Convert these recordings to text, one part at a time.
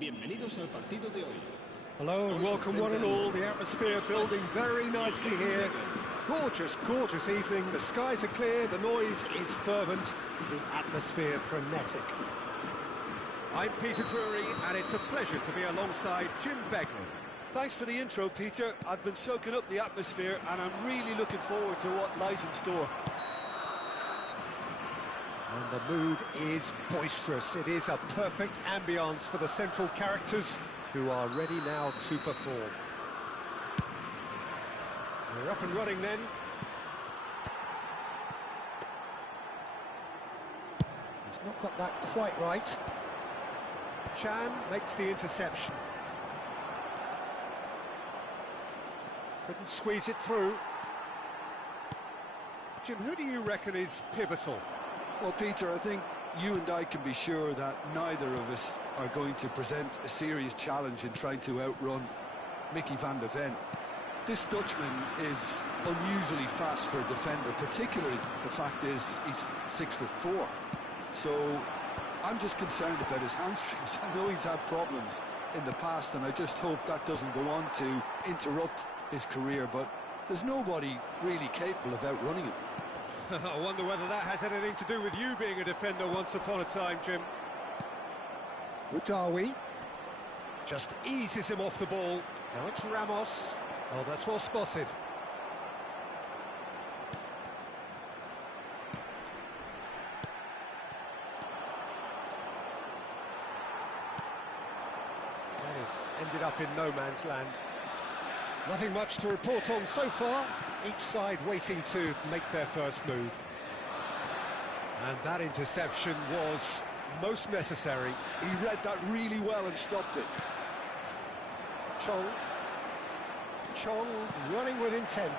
Bienvenidos al partido de hoy. Hello and welcome one and all. The atmosphere building very nicely here. Gorgeous, gorgeous evening. The skies are clear, the noise is fervent, the atmosphere frenetic. I'm Peter Drury and it's a pleasure to be alongside Jim Beglin. Thanks for the intro, Peter. I've been soaking up the atmosphere and I'm really looking forward to what lies in store. And the mood is boisterous. It is a perfect ambience for the central characters who are ready now to perform. We're up and running then. He's not got that quite right. Chan makes the interception. Couldn't squeeze it through. Jim, who do you reckon is pivotal? Well, Peter, I think you and I can be sure that neither of us are going to present a serious challenge in trying to outrun Mickey van de Ven. This Dutchman is unusually fast for a defender, particularly the fact is he's 6'4". So I'm just concerned about his hamstrings. I know he's had problems in the past, and I just hope that doesn't go on to interrupt his career, but there's nobody really capable of outrunning him. I wonder whether that has anything to do with you being a defender once upon a time, Jim. Boudaoui just eases him off the ball. Now it's Ramos. Oh, that's well spotted. That has ended up in no man's land. Nothing much to report on so far. Each side waiting to make their first move. And that interception was most necessary. He read that really well and stopped it. Chong running with intent.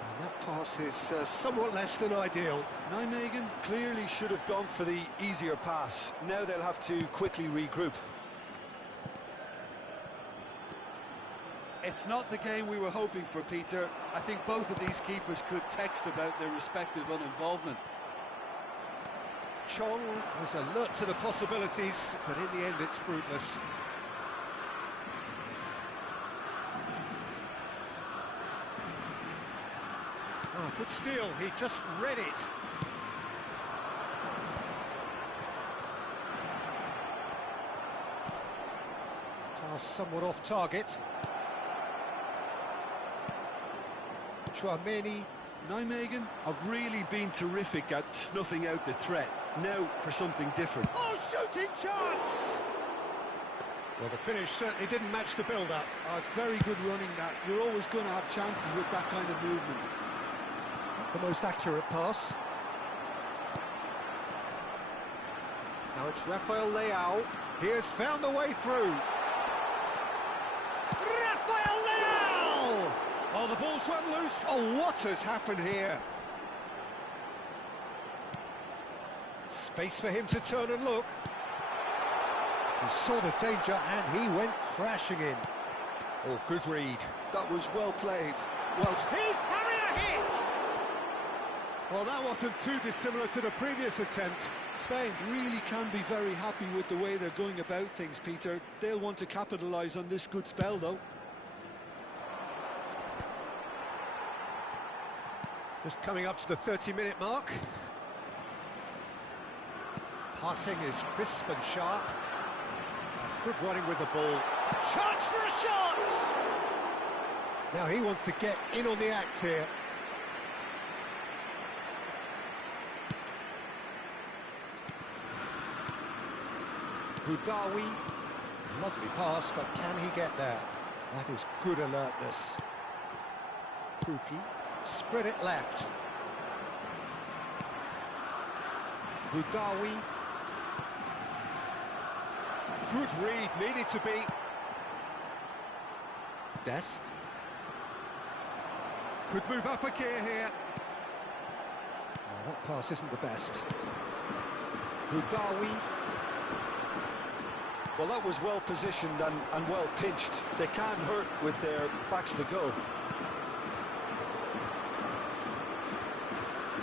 And that pass is somewhat less than ideal. Nijmegen clearly should have gone for the easier pass. Now they'll have to quickly regroup. It's not the game we were hoping for, Peter. I think both of these keepers could text about their respective uninvolvement. Chong was alert to the possibilities, but in the end it's fruitless. Oh, good steal, he just read it. Pass somewhat off target. Chouameni. Nijmegen have really been terrific at snuffing out the threat. Now for something different. Oh, shooting chance! Well, the finish certainly didn't match the build-up. Oh, it's very good running, that. You're always going to have chances with that kind of movement. The most accurate pass. Now it's Rafael Leao. He has found a way through. Rafael Leao! Oh, the ball's run loose. Oh, what has happened here? Space for him to turn and look. He saw the danger and he went crashing in. Oh, good read. That was well played. Well, he's having a hit! Well, that wasn't too dissimilar to the previous attempt. Spain really can be very happy with the way they're going about things, Peter. They'll want to capitalise on this good spell, though. Just coming up to the 30-minute mark. Passing is crisp and sharp. That's good running with the ball. Chance for a shot! Now he wants to get in on the act here. Boudaoui. Lovely pass, but can he get there? That is good alertness. Pukki. Spread it left. Boudaoui. Good read, needed to be. Dest. Could move up a gear here. Oh, that pass isn't the best. Boudaoui. Well, that was well positioned and well pinched. They can't hurt with their backs to goal.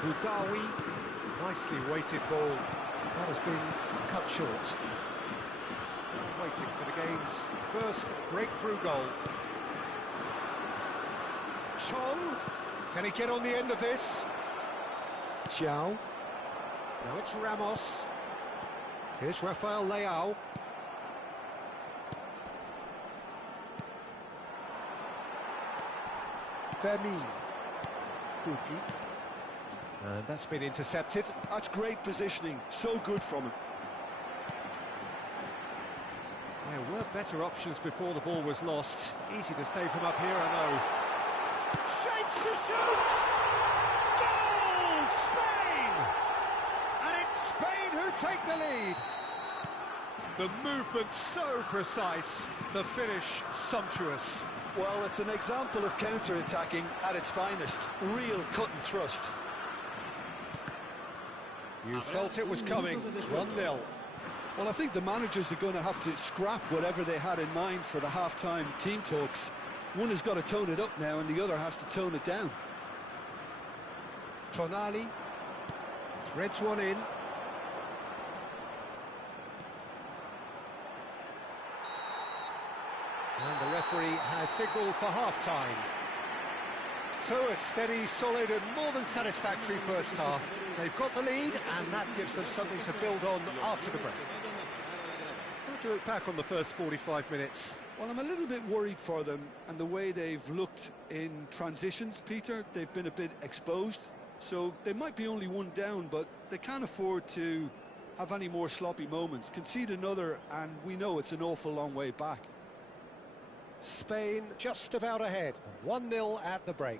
Boudaoui. Nicely weighted ball. That has been cut short. Still waiting for the game's first breakthrough goal. Chong. Can he get on the end of this? Xiao. Now it's Ramos. Here's Rafael Leao. Fermin. Krupi. And that's been intercepted. That's great positioning, so good from him. There were better options before the ball was lost. Easy to save from up here, I know. Shapes to shoot! Goal! Spain! And it's Spain who take the lead. The movement so precise, the finish sumptuous. Well, it's an example of counter-attacking at its finest. Real cut and thrust. You felt it was coming. 1-0. Well, I think the managers are going to have to scrap whatever they had in mind for the half-time team talks. One has got to tone it up now and the other has to tone it down. Tonali threads one in. And the referee has signalled for half-time. So a steady, solid and more than satisfactory first half. They've got the lead and that gives them something to build on after the break. How do you look back on the first 45 minutes? Well, I'm a little bit worried for them and the way they've looked in transitions, Peter. They've been a bit exposed, so they might be only one down, but they can't afford to have any more sloppy moments. Concede another and we know it's an awful long way back. Spain just about ahead, 1-0 at the break.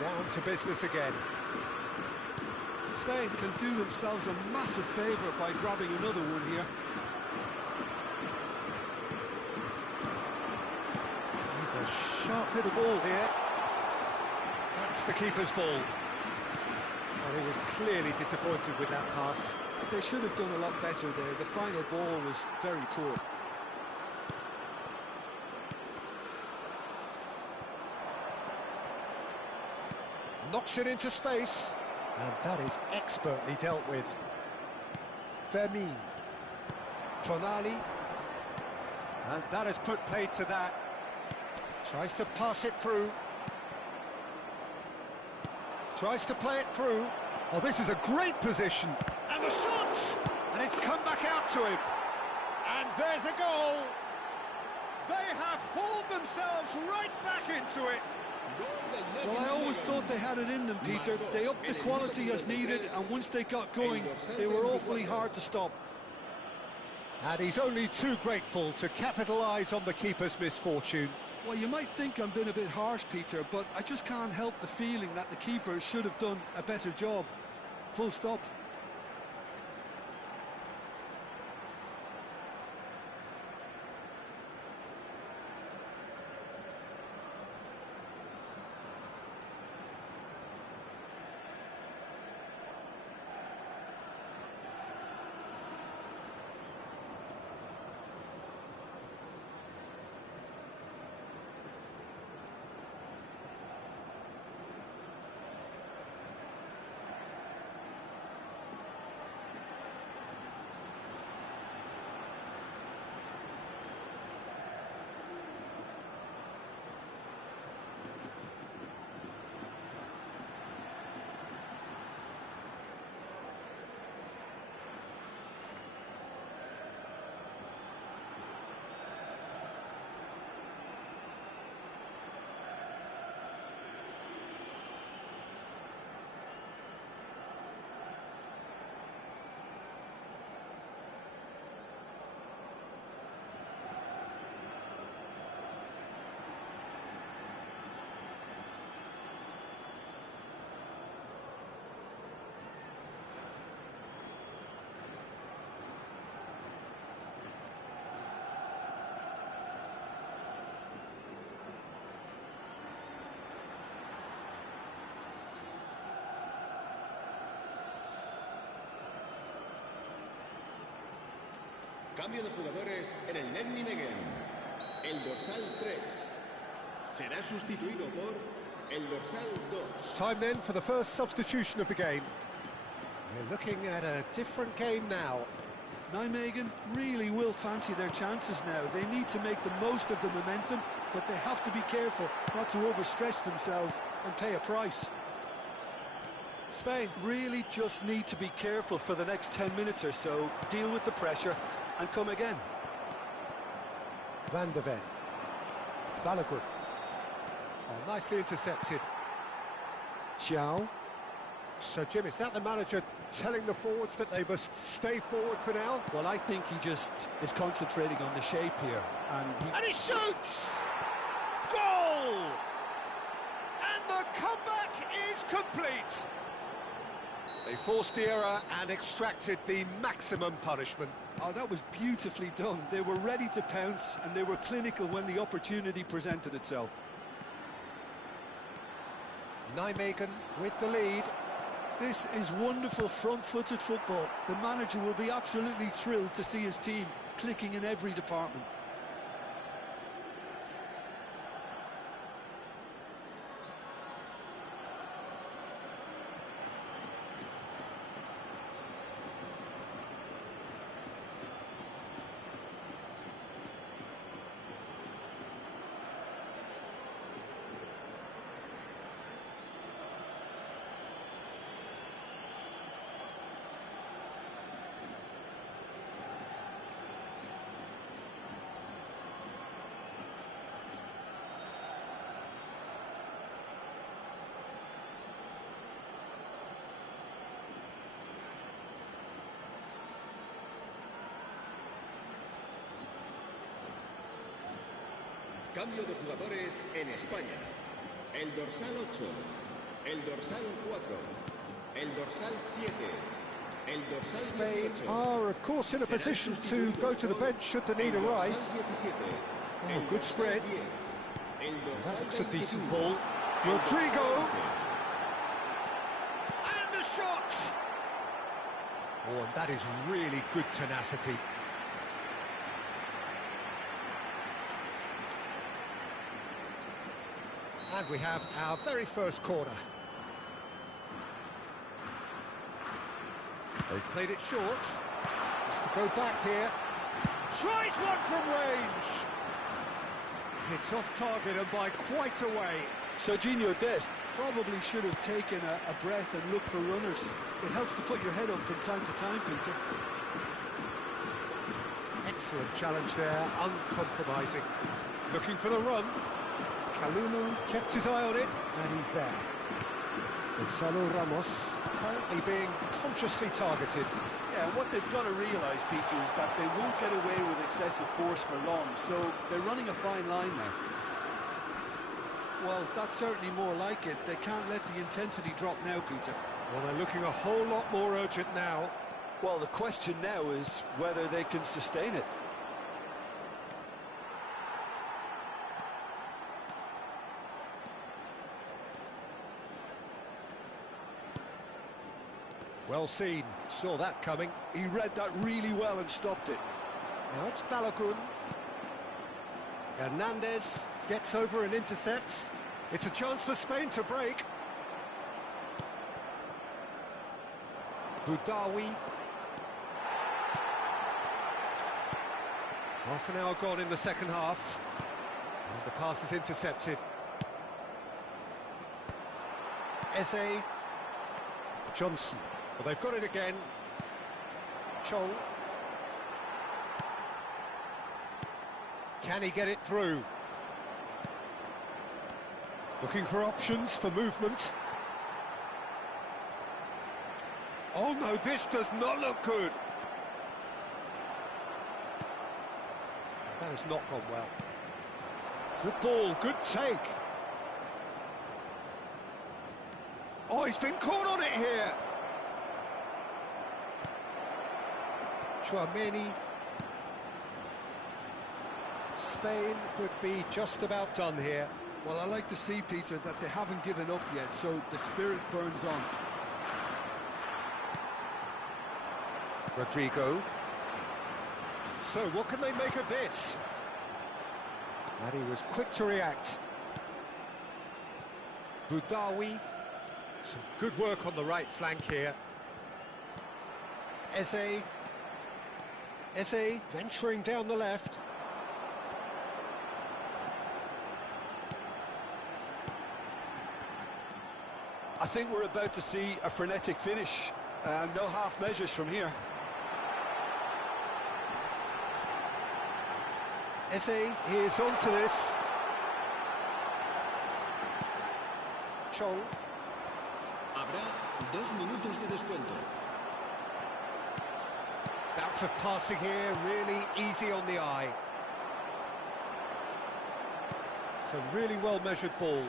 Down to business again. Spain can do themselves a massive favour by grabbing another one here. He's a sharp little ball here. That's the keeper's ball. And he was clearly disappointed with that pass. They should have done a lot better there. The final ball was very poor. Knocks it into space. And that is expertly dealt with. Fermin. Tonali. And that has put paid to that. Tries to pass it through. Tries to play it through. Oh, this is a great position. And the shot! And it's come back out to him. And there's a goal. They have hauled themselves right back into it. Well, I always thought they had it in them, Peter. They upped the quality as needed, and once they got going, they were awfully hard to stop. And he's only too grateful to capitalise on the keeper's misfortune. Well, you might think I'm being a bit harsh, Peter, but I just can't help the feeling that the keeper should have done a better job. Full stop. Cambio de jugadores en el Nijmegen. El dorsal 3 será sustituido por el dorsal 2. Time then for the first substitution of the game. We're looking at a different game now. Nijmegen really will fancy their chances now. They need to make the most of the momentum, but they have to be careful not to overstretch themselves and pay a price. Spain really just need to be careful for the next 10 minutes or so, deal with the pressure and come again. Van de Ven. Balogun. Oh, nicely intercepted. Xiao. So, Jim, is that the manager telling the forwards that they must stay forward for now? Well, I think he just is concentrating on the shape here. And he shoots! Goal! And the comeback is complete! They forced the error and extracted the maximum punishment. Oh, that was beautifully done. They were ready to pounce and they were clinical when the opportunity presented itself. Nijmegen with the lead. This is wonderful front-footed football. The manager will be absolutely thrilled to see his team clicking in every department. Cambio de jugadores en España. El dorsal 8, el dorsal 4, el dorsal 7, el dorsal Spain 18. are, of course, in a position to go to the bench should the need arise. Oh, good spread. That looks a decent ball. Rodrigo. And the shot! Oh, and that is really good tenacity. And we have our very first corner. They've played it short. Just to go back here. Tries one from range. It's off target and by quite a way. Serginho Dest probably should have taken a breath and looked for runners. It helps to put your head up from time to time, Peter. Excellent challenge there, uncompromising. Looking for the run. Kalulu kept his eye on it, and he's there. Gonzalo Ramos currently being consciously targeted. Yeah, what they've got to realise, Peter, is that they won't get away with excessive force for long, so they're running a fine line now. Well, that's certainly more like it. They can't let the intensity drop now, Peter. Well, they're looking a whole lot more urgent now. Well, the question now is whether they can sustain it. Well seen, saw that coming. He read that really well and stopped it. Now it's Balogun. Hernandez gets over and intercepts. It's a chance for Spain to break. Boudaoui. Half an hour gone in the second half. And the pass is intercepted. Eze. Johnson. Well, they've got it again. Chong. Can he get it through? Looking for options for movement. Oh no, this does not look good. That has not gone well. Good ball, good take. Oh, he's been caught on it here. Tchouaméni. Spain could be just about done here. Well, I like to see, Peter, that they haven't given up yet, so the spirit burns on. Rodrigo. So what can they make of this? And he was quick to react. Boudaoui. Some good work on the right flank here. Eze. Eze venturing down the left. I think we're about to see a frenetic finish. No half measures from here. Eze is onto this. Chong. Habrá 2 minutos de descuento. Bouts of passing here, really easy on the eye. It's a really well-measured ball.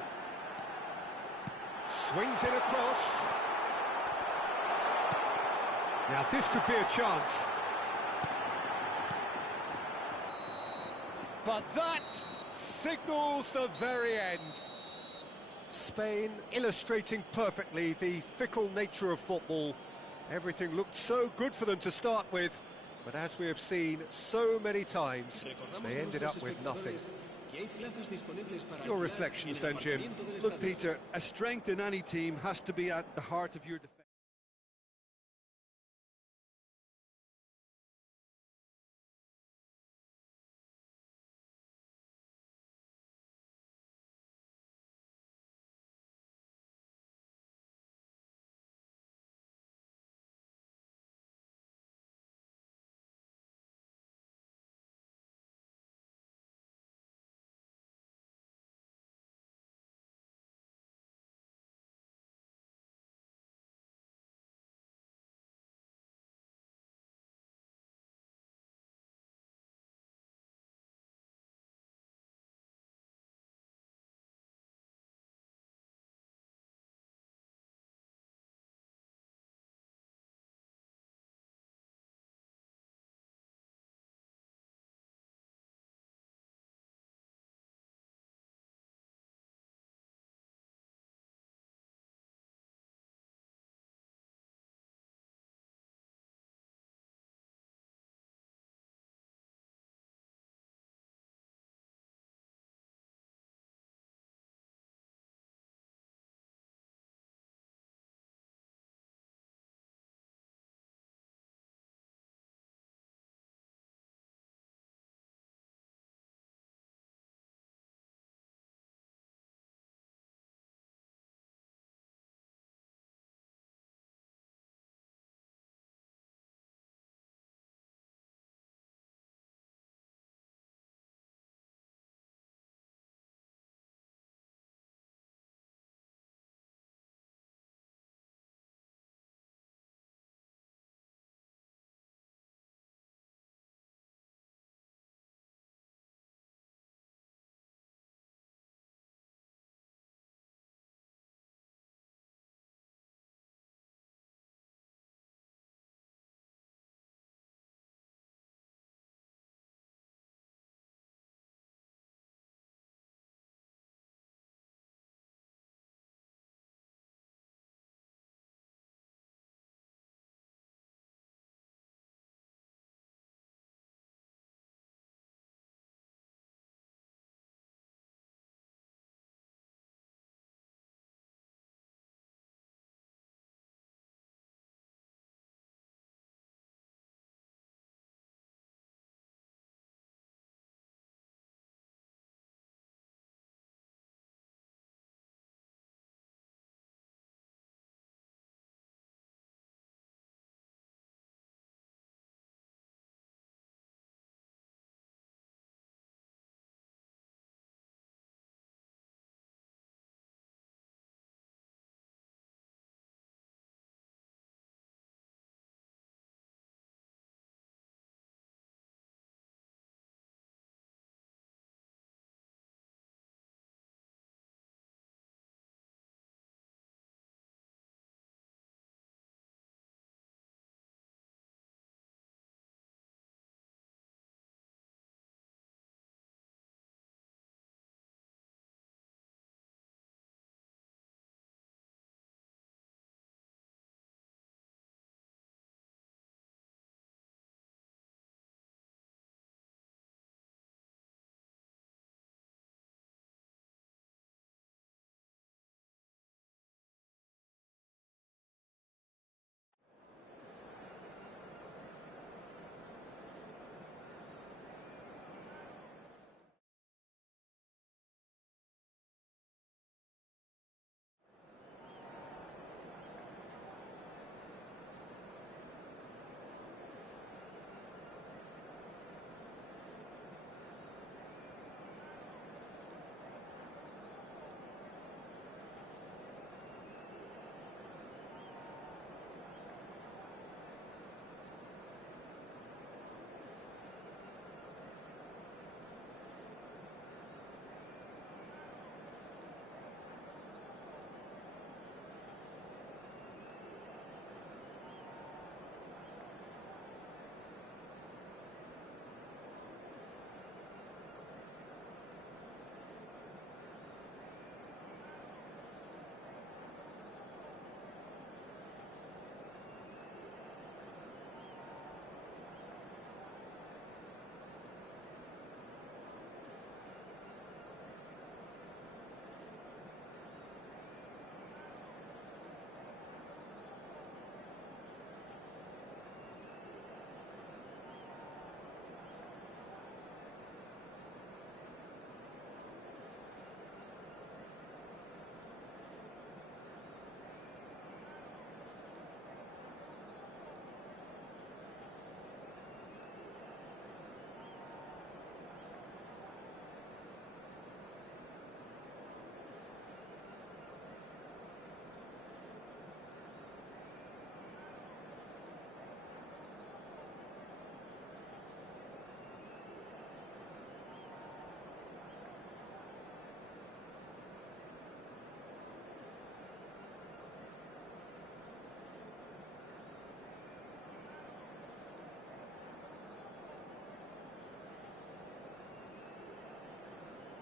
Swings it across. Now this could be a chance. But that signals the very end. Spain illustrating perfectly the fickle nature of football. Everything looked so good for them to start with, but as we have seen so many times, they ended up with nothing. Your reflections then, Jim? Look, Peter, a strength in any team has to be at the heart of your defence.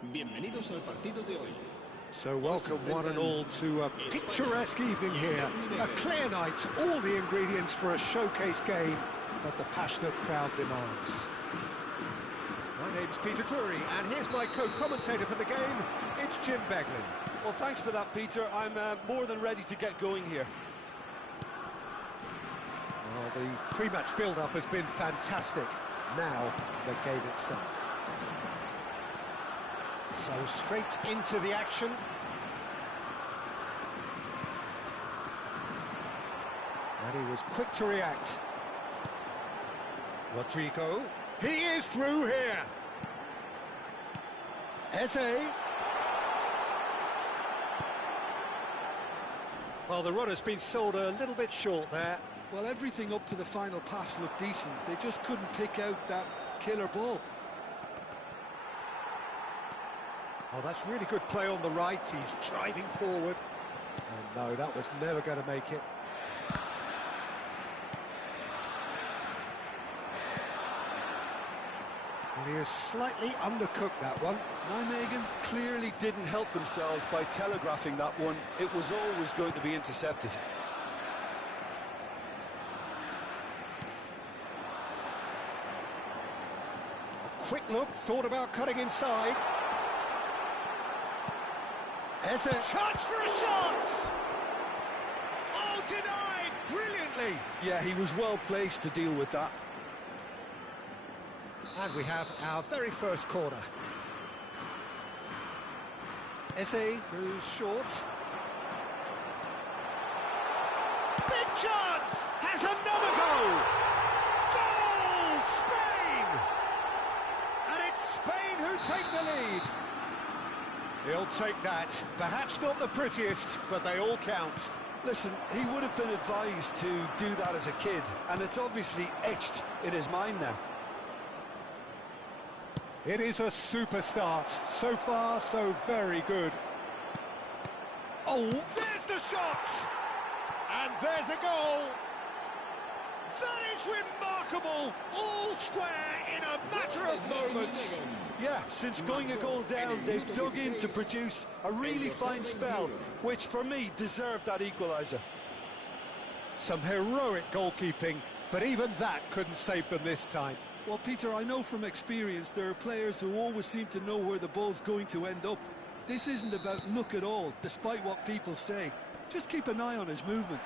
Bienvenidos al partido de hoy. So welcome one and all to a picturesque evening here. A clear night, all the ingredients for a showcase game that the passionate crowd demands. My name's Peter Drury, and here's my co-commentator for the game. It's Jim Beglin. Well, thanks for that, Peter. I'm more than ready to get going here. Well, the pre-match build-up has been fantastic. Now, the game itself. So straight into the action. And he was quick to react. Rodrigo. He is through here. Eze. Well, the run has been sold a little bit short there. Well, everything up to the final pass looked decent. They just couldn't pick out that killer ball. Oh, that's really good play on the right. He's driving forward. And no, that was never going to make it. And he has slightly undercooked that one. Nijmegen clearly didn't help themselves by telegraphing that one. It was always going to be intercepted. A quick look, thought about cutting inside. Eze. Chance for a shot! Oh, denied brilliantly! Yeah, he was well placed to deal with that. And we have our very first corner. Eze goes short. Big chance! Has another goal! Goal! Spain! And it's Spain who take the lead. He'll take that. Perhaps not the prettiest, but they all count. Listen, he would have been advised to do that as a kid, and it's obviously etched in his mind now. It is a super start. So far, so very good. Oh, there's the shot! And there's a goal! That is remarkable! All square in a matter of moments. Yeah, since going a goal down, they've dug in to produce a really fine spell, which for me deserved that equaliser. Some heroic goalkeeping, but even that couldn't save them this time. Well, Peter, I know from experience there are players who always seem to know where the ball's going to end up. This isn't about luck at all, despite what people say. Just keep an eye on his movement.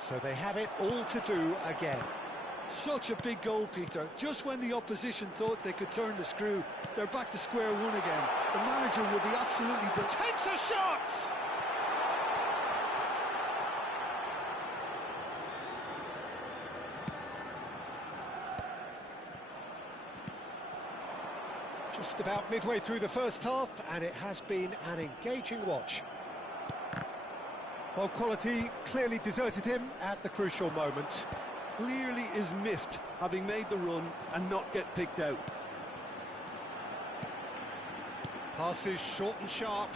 So they have it all to do again. Such a big goal, Peter. Just when the opposition thought they could turn the screw, they're back to square one again. The manager will be absolutely... Takes a shot! Just about midway through the first half, and it has been an engaging watch. Well, quality clearly deserted him at the crucial moment. Clearly is miffed, having made the run and not get picked out. Passes short and sharp.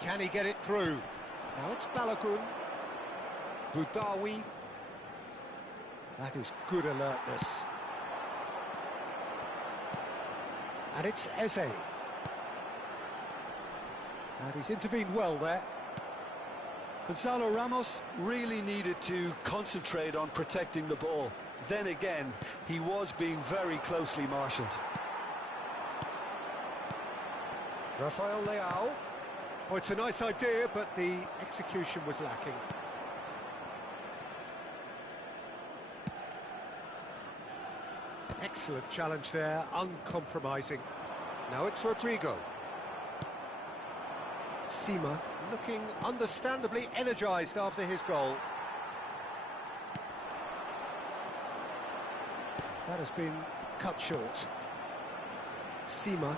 Can he get it through? Now it's Balogun. Boudaoui. That is good alertness. And it's Eze. And he's intervened well there. Gonzalo Ramos really needed to concentrate on protecting the ball. Then again, he was being very closely marshalled. Rafael Leao. Oh, it's a nice idea, but the execution was lacking. Excellent challenge there, uncompromising. Now it's Rodrigo. Sima looking understandably energised after his goal. That has been cut short. Sima,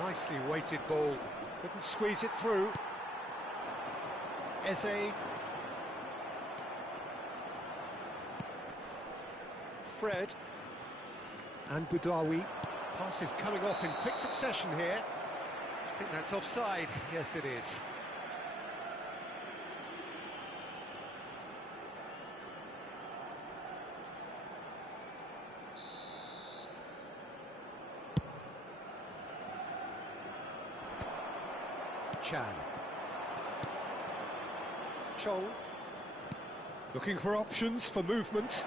nicely weighted ball, couldn't squeeze it through. Eze. Fred. And Boudaoui. Passes coming off in quick succession here. I think that's offside. Yes, it is. Chan. Chong. Looking for options for movement.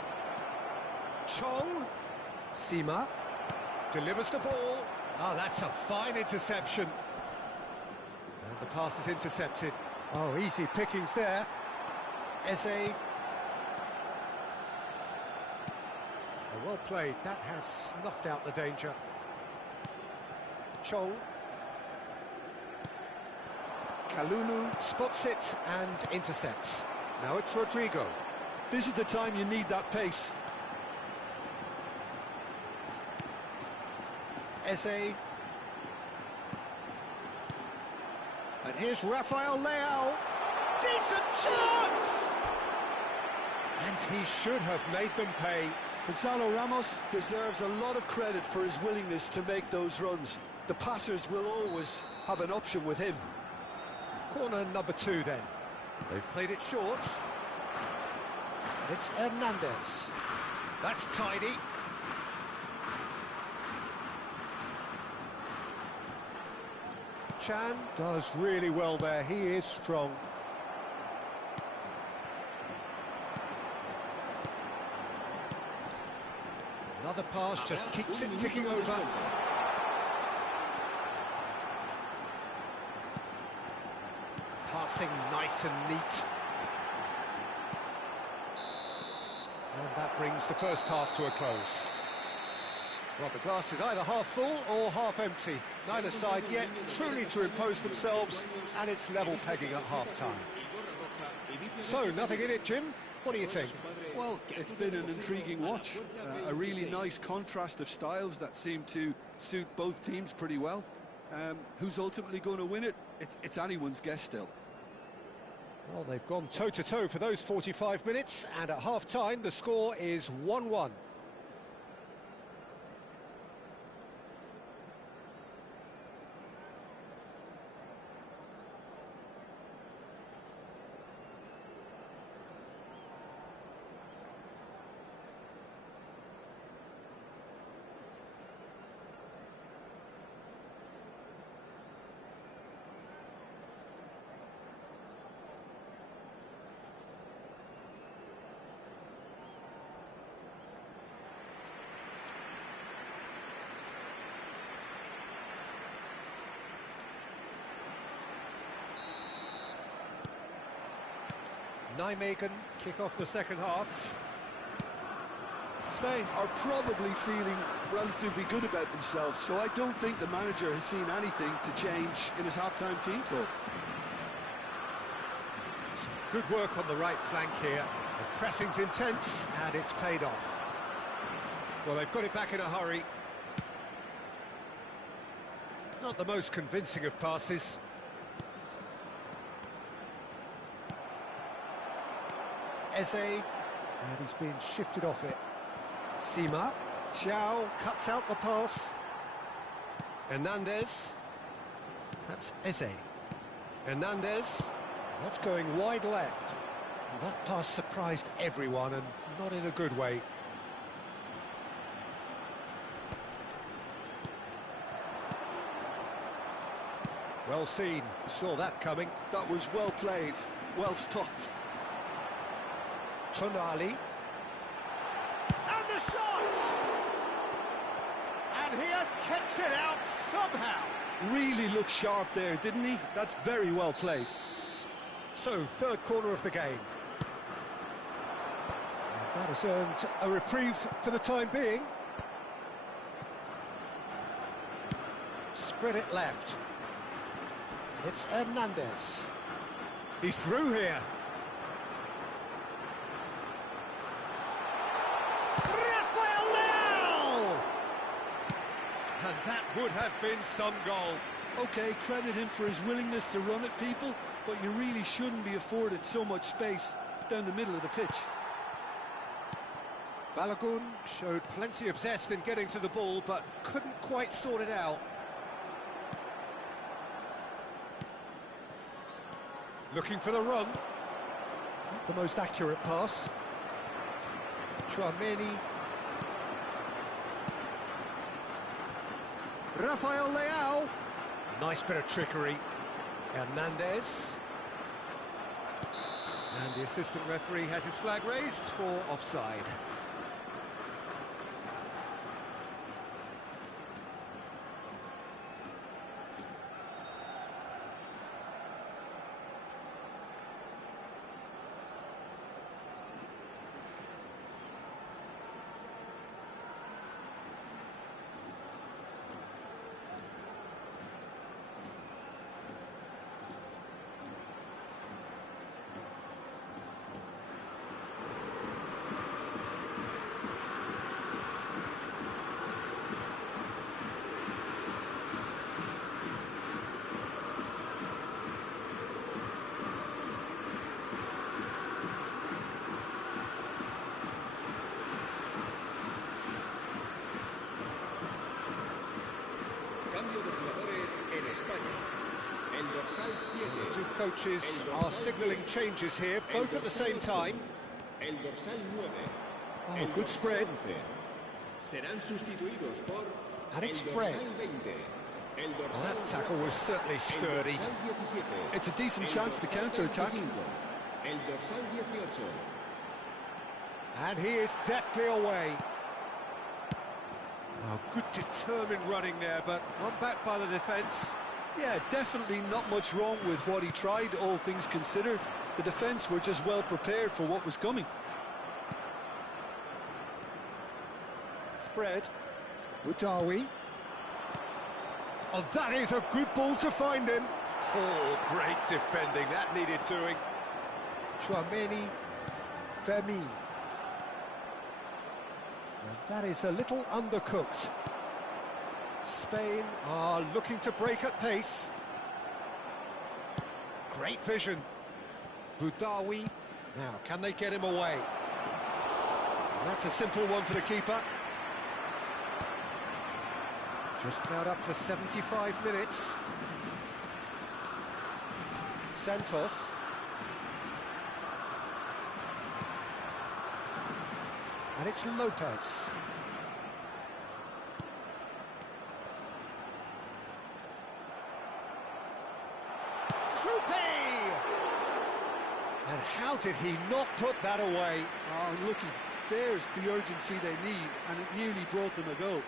Chong. Sima. Delivers the ball. Oh, that's a fine interception. And the pass is intercepted. Oh, easy pickings there. Eze. Oh, well played. That has snuffed out the danger. Chong. Kalulu spots it and intercepts. Now it's Rodrigo. This is the time you need that pace. Eze. And here's Rafael Leao. Decent chance! And he should have made them pay. Gonzalo Ramos deserves a lot of credit for his willingness to make those runs. The passers will always have an option with him. Corner number 2 then. They've played it short. And it's Hernandez. That's tidy. Chan does really well there. He is strong. Another pass just keeps it ticking over. Passing nice and neat. And that brings the first half to a close. Well, the glass is either half full or half empty. Neither side yet truly to impose themselves, and it's level pegging at half-time. So, nothing in it, Jim? What do you think? Well, it's been an intriguing watch. A really nice contrast of styles that seem to suit both teams pretty well. Who's ultimately going to win it? It's anyone's guess still. Well, they've gone toe-to-toe for those 45 minutes, and at half-time the score is 1-1. Nijmegen kick off the second half. Spain are probably feeling relatively good about themselves, so I don't think the manager has seen anything to change in his half-time team talk. Some good work on the right flank here. The pressing's intense, and it's paid off. Well, they've got it back in a hurry. Not the most convincing of passes. Eze, and he's been shifted off it. Sima, Thiaw cuts out the pass. Hernandez, that's Eze. Hernandez, that's going wide left. Well, that pass surprised everyone, and not in a good way. Well seen, saw that coming. That was well played, well stopped. Tonali. And the shot! And he has kept it out somehow. Really looked sharp there, didn't he? That's very well played. So, third corner of the game. And that has earned a reprieve for the time being. Spread it left. And it's Hernandez. He's through here. And that would have been some goal. OK, credit him for his willingness to run at people, but you really shouldn't be afforded so much space down the middle of the pitch. Balogun showed plenty of zest in getting to the ball, but couldn't quite sort it out. Looking for the run. Not the most accurate pass. Tchouaméni. Rafael Leao. Nice bit of trickery. Hernandez. And the assistant referee has his flag raised for offside. Cambio de jugadores en España. El dorsal 7. The two coaches are signalling changes here, both at the same time. El dorsal 9. Oh, good spread. 11. Serán sustituidos por And it's el Fred. dorsal 20. El Well, dorsal that tackle was certainly sturdy. El dorsal 17. It's a decent El chance to dorsal counter-attack. 25. El dorsal 18. And he is deftly away. Oh, good determined running there, but one back by the defence. Yeah, definitely not much wrong with what he tried, all things considered. The defence were just well prepared for what was coming. Fred. Boudaoui. Oh, that is a good ball to find him. Oh, great defending. That needed doing. Chouameni. Vermin. And that is a little undercooked. Spain are looking to break at pace. Great vision. Boudaoui. Now, can they get him away? And that's a simple one for the keeper. Just about up to 75 minutes. Santos. And it's Lopez. And how did he not put that away? Oh, looky, there's the urgency they need, and it nearly brought them a goal.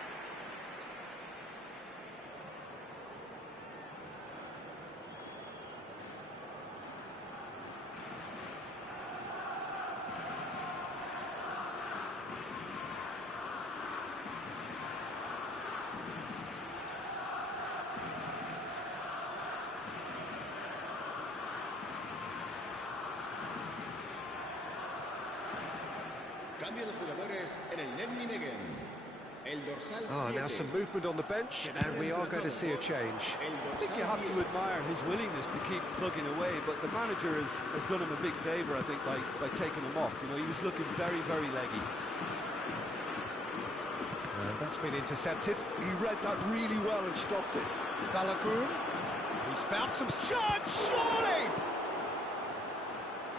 Cambio de jugadores en el Nijmegen. El dorsal 7. Oh, now some movement on the bench, and we are going to see a change. I think you have to admire his willingness to keep plugging away, but the manager has done him a big favour, I think, by taking him off. You know, he was looking very, very leggy. And that's been intercepted. He read that really well and stopped it. Balogun. He's found some charge, surely!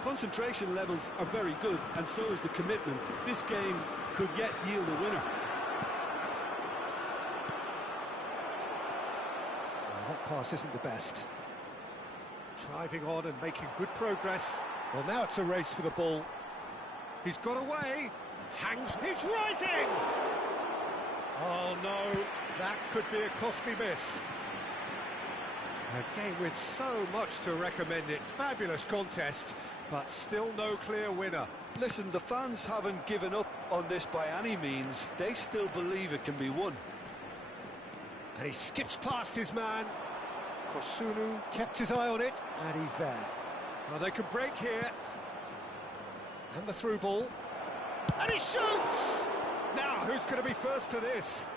Concentration levels are very good, and so is the commitment. This game could yet yield a winner. Well, that pass isn't the best. Driving on and making good progress. Well, now it's a race for the ball. He's got away. Hangs. He's rising! Oh, no. That could be a costly miss. A game with so much to recommend it. Fabulous contest, but still no clear winner. Listen, the fans haven't given up on this by any means. They still believe it can be won. And he skips past his man. Kosunu kept his eye on it, and he's there. Well, they could break here. And the through ball. And he shoots! Now, who's going to be first to this?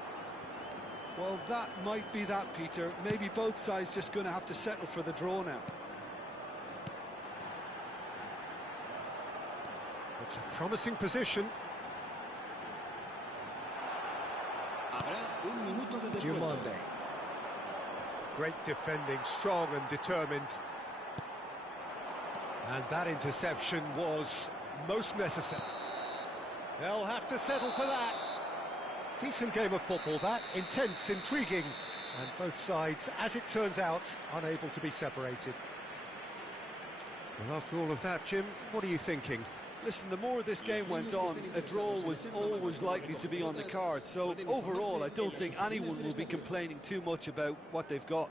Well, that might be that, Peter. Maybe both sides just going to have to settle for the draw now. It's a promising position. Habrá un minuto de descuento. Diomande. Great defending, strong and determined. And that interception was most necessary. They'll have to settle for that. Decent game of football, that. Intense, intriguing, And both sides, as it turns out, unable to be separated. Well, after all of that, Jim, what are you thinking? Listen, the more this game went on, a draw was always likely to be on the card. So overall, I don't think anyone will be complaining too much about what they've got.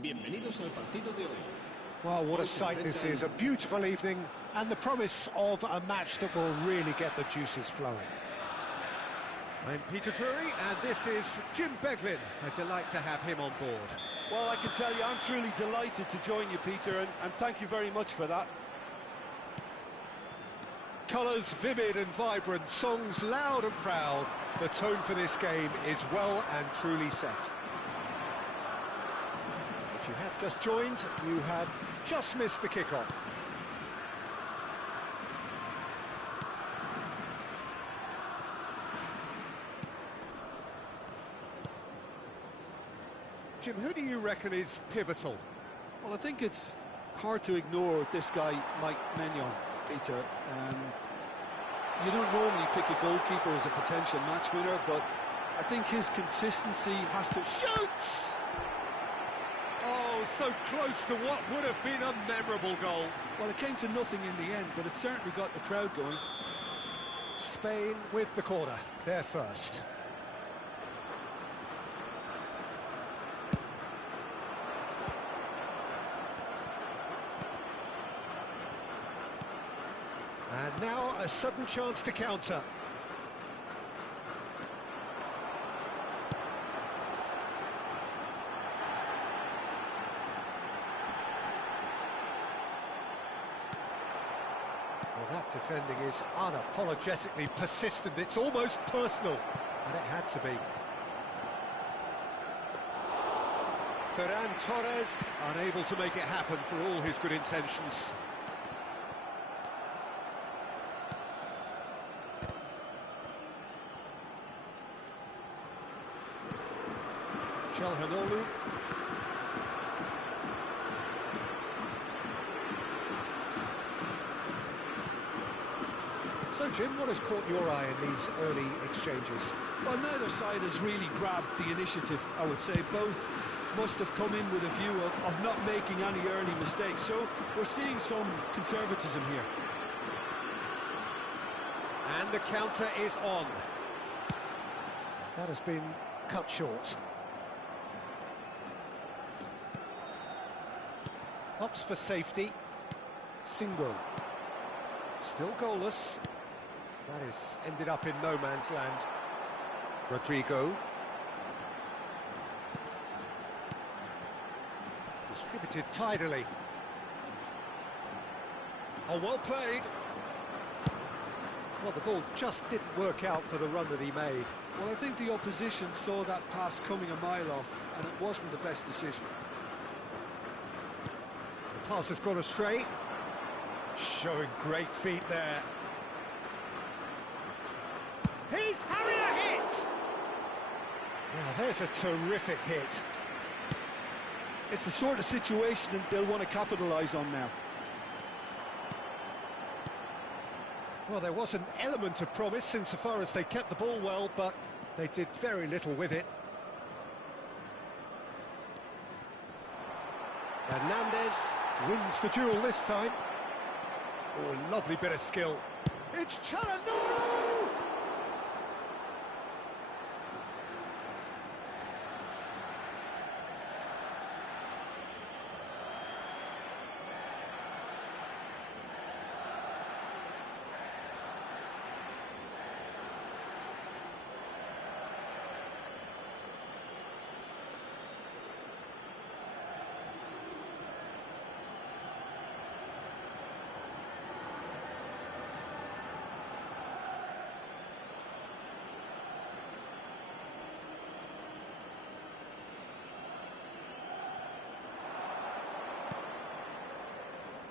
Bienvenidos al partido de hoy. Well, what a sight this is. A beautiful evening and the promise of a match that will really get the juices flowing. I'm Peter Drury, and this is Jim Beglin. A delight to have him on board. Well, I can tell you, I'm truly delighted to join you, Peter, and thank you very much for that. Colours vivid and vibrant, songs loud and proud. The tone for this game is well and truly set. If you have just joined, you have just missed the kickoff. Jim, who do you reckon is pivotal? Well, I think it's hard to ignore this guy, Mike Maignan, Peter. You don't normally pick a goalkeeper as a potential match winner, but I think his consistency has to... Shoots! Oh, so close to what would have been a memorable goal. Well, it came to nothing in the end, but it certainly got the crowd going. Spain with the corner, they're first. And now a sudden chance to counter. Well, that defending is unapologetically persistent. It's almost personal, and it had to be. Ferran Torres, unable to make it happen for all his good intentions. Calhanoglu. So, Jim, what has caught your eye in these early exchanges? Well, neither side has really grabbed the initiative, I would say. Both must have come in with a view of not making any early mistakes. So we're seeing some conservatism here. And the counter is on. That has been cut short. Opts for safety. Single. Still goalless. That is ended up in no man's land. Rodrigo. Distributed tidily. Oh, well played. Well, the ball just didn't work out for the run that he made. Well, I think the opposition saw that pass coming a mile off, and it wasn't the best decision. The pass has gone astray. Showing great feet there. He's having a hit! Now, there's a terrific hit. It's the sort of situation that they'll want to capitalise on now. Well, there was an element of promise insofar as they kept the ball well, but they did very little with it. Hernandez wins the duel this time. Oh, lovely bit of skill. It's Calhanoglu!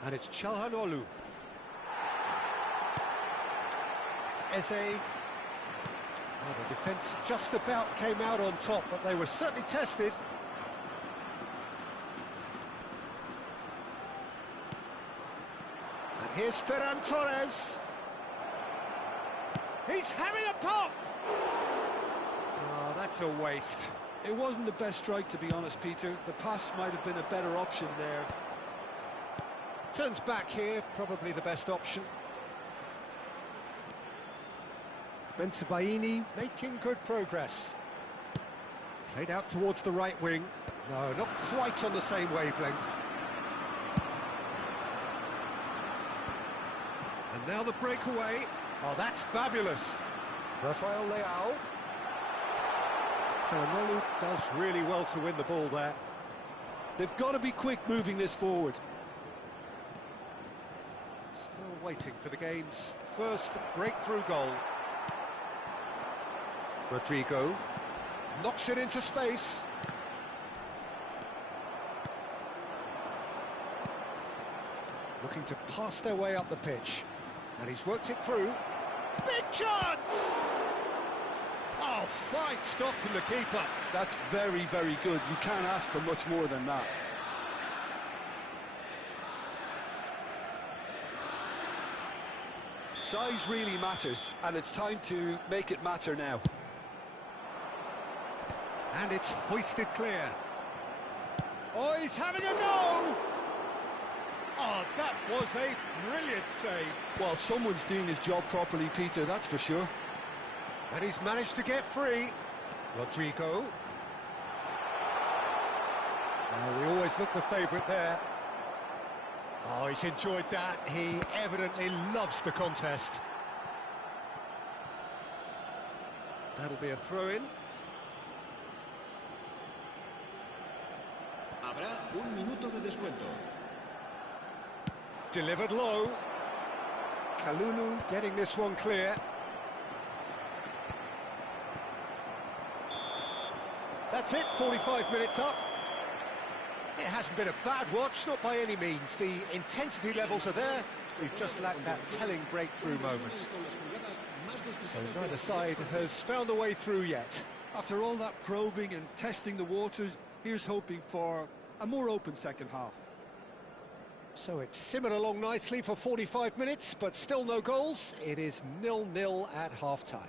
And it's Calhanoglu. Eze. Well, the defence just about came out on top, but they were certainly tested. And here's Ferran Torres. He's having a pop! Oh, that's a waste. It wasn't the best strike, to be honest, Peter. The pass might have been a better option there. Turns back here, probably the best option. Bensebaini making good progress. Played out towards the right wing. No, not quite on the same wavelength. And now the breakaway. Oh, that's fabulous. Rafael Leao. Çalhanoğlu does really well to win the ball there. They've got to be quick moving this forward. Still waiting for the game's first breakthrough goal. Rodrigo knocks it into space. Looking to pass their way up the pitch. And he's worked it through. Big chance! Oh, fine stop from the keeper. That's very, very good. You can't ask for much more than that. Size really matters, and it's time to make it matter now. And it's hoisted clear. Oh, he's having a go! Oh, that was a brilliant save. Well, someone's doing his job properly, Peter, that's for sure. And he's managed to get free. Rodrigo. We always look the favourite there. Oh, he's enjoyed that. He evidently loves the contest. That'll be a throw-in. Habrá un minuto de descuento. Delivered low. Kalulu getting this one clear. That's it, 45 minutes up. It hasn't been a bad watch, not by any means. The intensity levels are there. We've just lacked that telling breakthrough moment. So neither side has found a way through yet. After all that probing and testing the waters, here's hoping for a more open second half. So it's simmered along nicely for 45 minutes, but still no goals. It is 0-0 at half-time.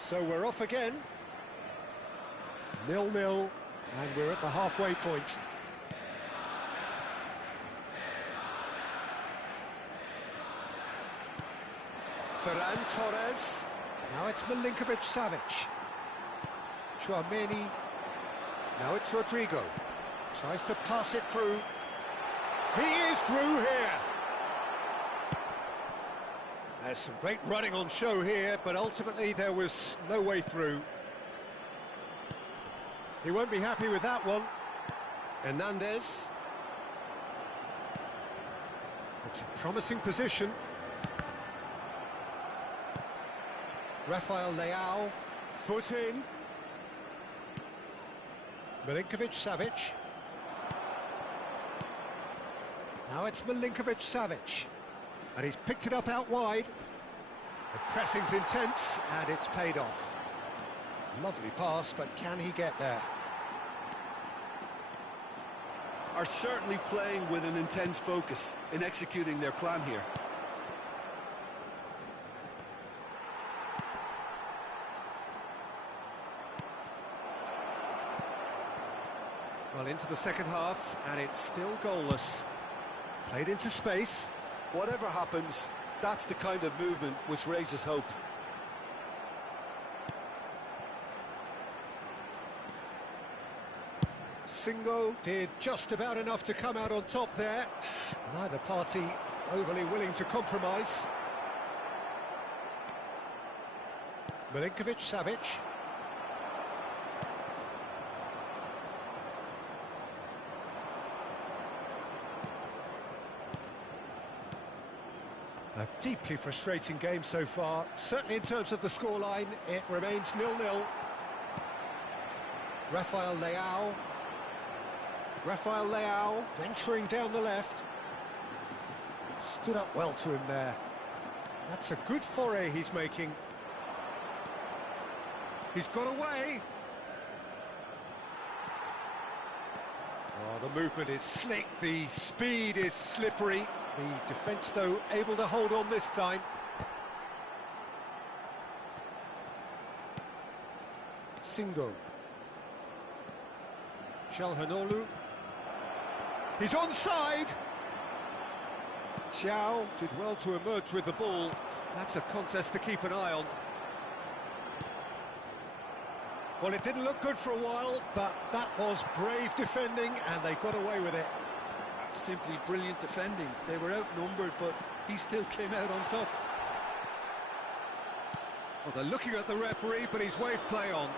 So we're off again. 0-0, and we're at the halfway point. Ferran Torres. Now it's Milinkovic-Savic. Tchouaméni. Now it's Rodrigo. Tries to pass it through. He is through here. There's some great running on show here, but ultimately there was no way through. He won't be happy with that one. Hernandez. It's a promising position. Rafael Leao, foot in. Milinkovic-Savic. Now it's Milinkovic-Savic. And he's picked it up out wide. The pressing's intense, and it's paid off. Lovely pass, but can he get there? Are certainly playing with an intense focus in executing their plan here. Well, into the second half, and it's still goalless. Played into space. Whatever happens, that's the kind of movement which raises hope. Singo did just about enough to come out on top there. Neither party overly willing to compromise. Milinkovic-Savic. A deeply frustrating game so far. Certainly in terms of the scoreline, it remains 0-0. Rafael Leao. Rafael Leao venturing down the left. Stood up well to him there. That's a good foray he's making. He's got away. Oh, the movement is slick, the speed is slippery. The defence, though, able to hold on this time. Singo. Calhanoglu. He's onside. Thiaw did well to emerge with the ball. That's a contest to keep an eye on. Well, it didn't look good for a while, but that was brave defending, and they got away with it. That's simply brilliant defending. They were outnumbered, but he still came out on top. Well, they're looking at the referee, but he's waved play on.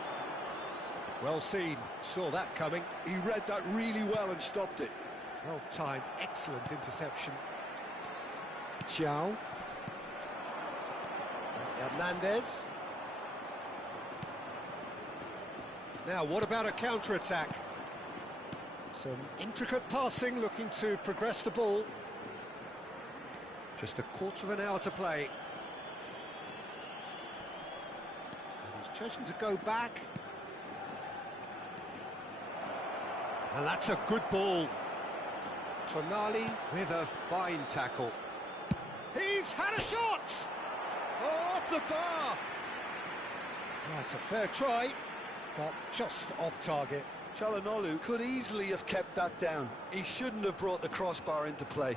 Well seen, saw that coming. He read that really well and stopped it. Well timed, excellent interception. Thiaw. Hernandez. Now, what about a counter-attack? Some intricate passing, looking to progress the ball. Just a quarter of an hour to play. And he's chosen to go back. And that's a good ball. Tonali with a fine tackle. He's had a shot! Oh, off the bar! That's a fair try, but just off target. Calhanoglu could easily have kept that down. He shouldn't have brought the crossbar into play.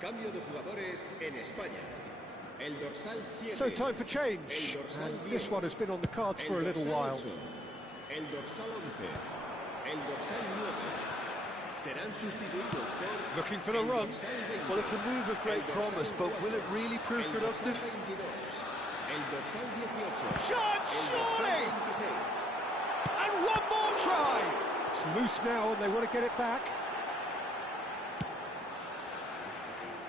Cambio de jugadores en España. El dorsal 7. So time for change, and this one has been on the cards for a little while. El dorsal 11. El dorsal 9. Serán sustituidos por... Looking for the run. Well, it's a move of great promise, but will it really prove productive? El dorsal 18. Shot, surely! And one more try! It's loose now and they want to get it back.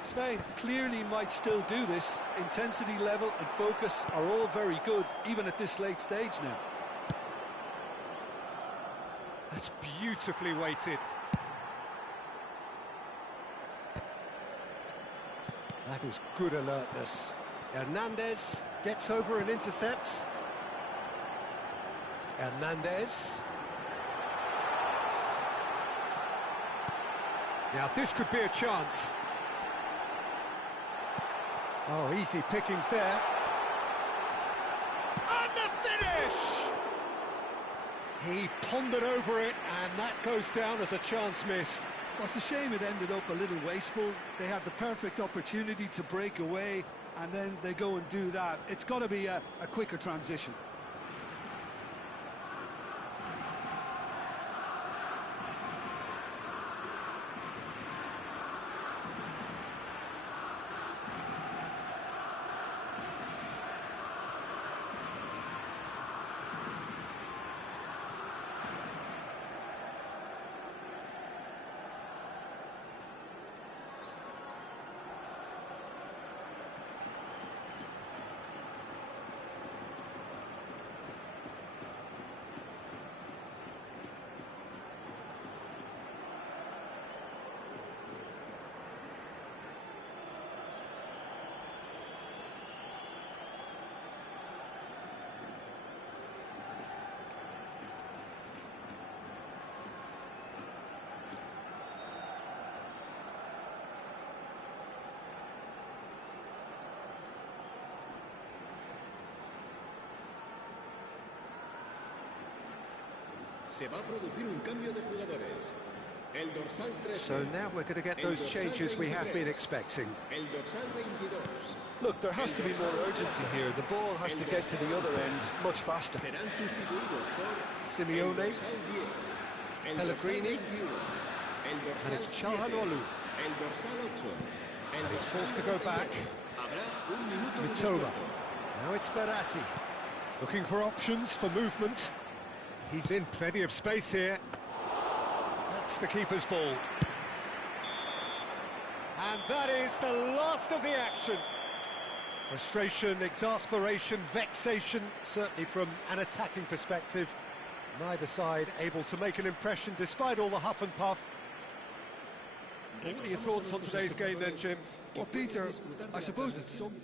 Spain clearly might still do this. Intensity level and focus are all very good, even at this late stage now. That's beautifully weighted. That is good alertness. Hernandez gets over and intercepts. Hernandez. Now this could be a chance. Oh, easy pickings there. And the finish! He pondered over it, and that goes down as a chance missed. Well, it's a shame it ended up a little wasteful. They had the perfect opportunity to break away, and then they go and do that. It's got to be a quicker transition. Se va a producir un cambio de jugadores. El dorsal 13. So now we're going to get those changes we have been expecting. El dorsal 22. Look, there has to be more urgency here. The ball has to get to the other end much faster. Serán sustituidos por Simeone, el dorsal 10. El Pellegrini, dorsal 21. El dorsal and it's 7. Calhanoglu. El dorsal 8. El And he's dorsal forced to go 92. back. Habrá un minuto de Mitoma. descuento. Now it's Verratti. Looking for options for movement. He's in plenty of space here. That's the keeper's ball. And that is the last of the action. Frustration, exasperation, vexation, certainly from an attacking perspective. Neither side able to make an impression despite all the huff and puff. What are your thoughts on today's game then, Jim? Well, Peter, I suppose it's something.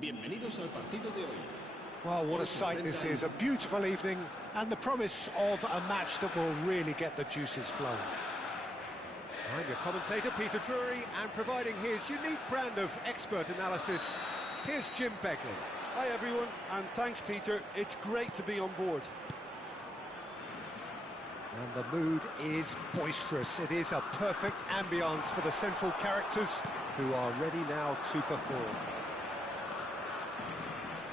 Bienvenidos al partido de hoy. Well, what a sight this is. A beautiful evening and the promise of a match that will really get the juices flowing. I'm your commentator, Peter Drury, and providing his unique brand of expert analysis, here's Jim Beglin. Hi everyone, and thanks Peter. It's great to be on board. And the mood is boisterous. It is a perfect ambience for the central characters who are ready now to perform.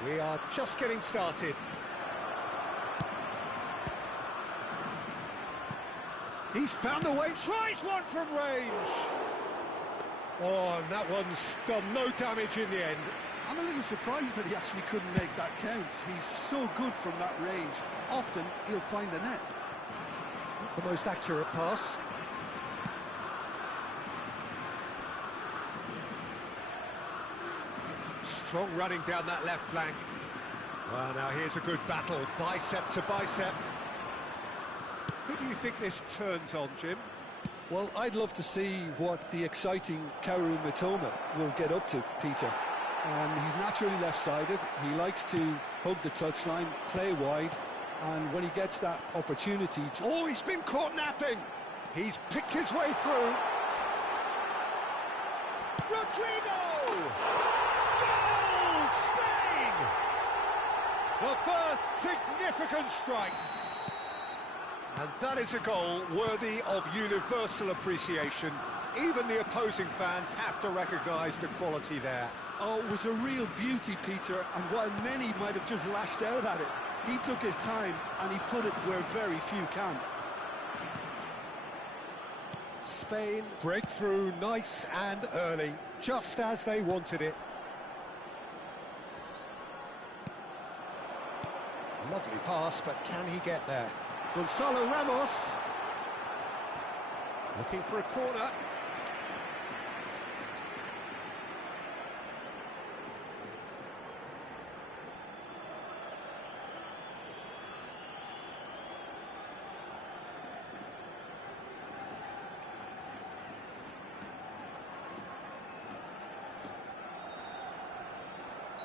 We are just getting started. He's found a way, tries one from range. Oh, and that one's done no damage in the end. I'm a little surprised that he actually couldn't make that count. He's so good from that range. Often he'll find the net. The most accurate pass. Strong running down that left flank. Well, now here's a good battle, bicep to bicep. Who do you think this turns on, Jim? Well, I'd love to see what the exciting Kaoru Mitoma will get up to, Peter. He's naturally left-sided. He likes to hug the touchline, play wide, and when he gets that opportunity... Oh, he's been caught napping! He's picked his way through. Rodrigo! Goal! Spain! The first significant strike. And that is a goal worthy of universal appreciation. Even the opposing fans have to recognise the quality there. Oh, it was a real beauty, Peter, and while many might have just lashed out at it, he took his time and he put it where very few can. Spain break through nice and early, just as they wanted it. Lovely pass, but can he get there? Gonzalo Ramos. Looking for a corner.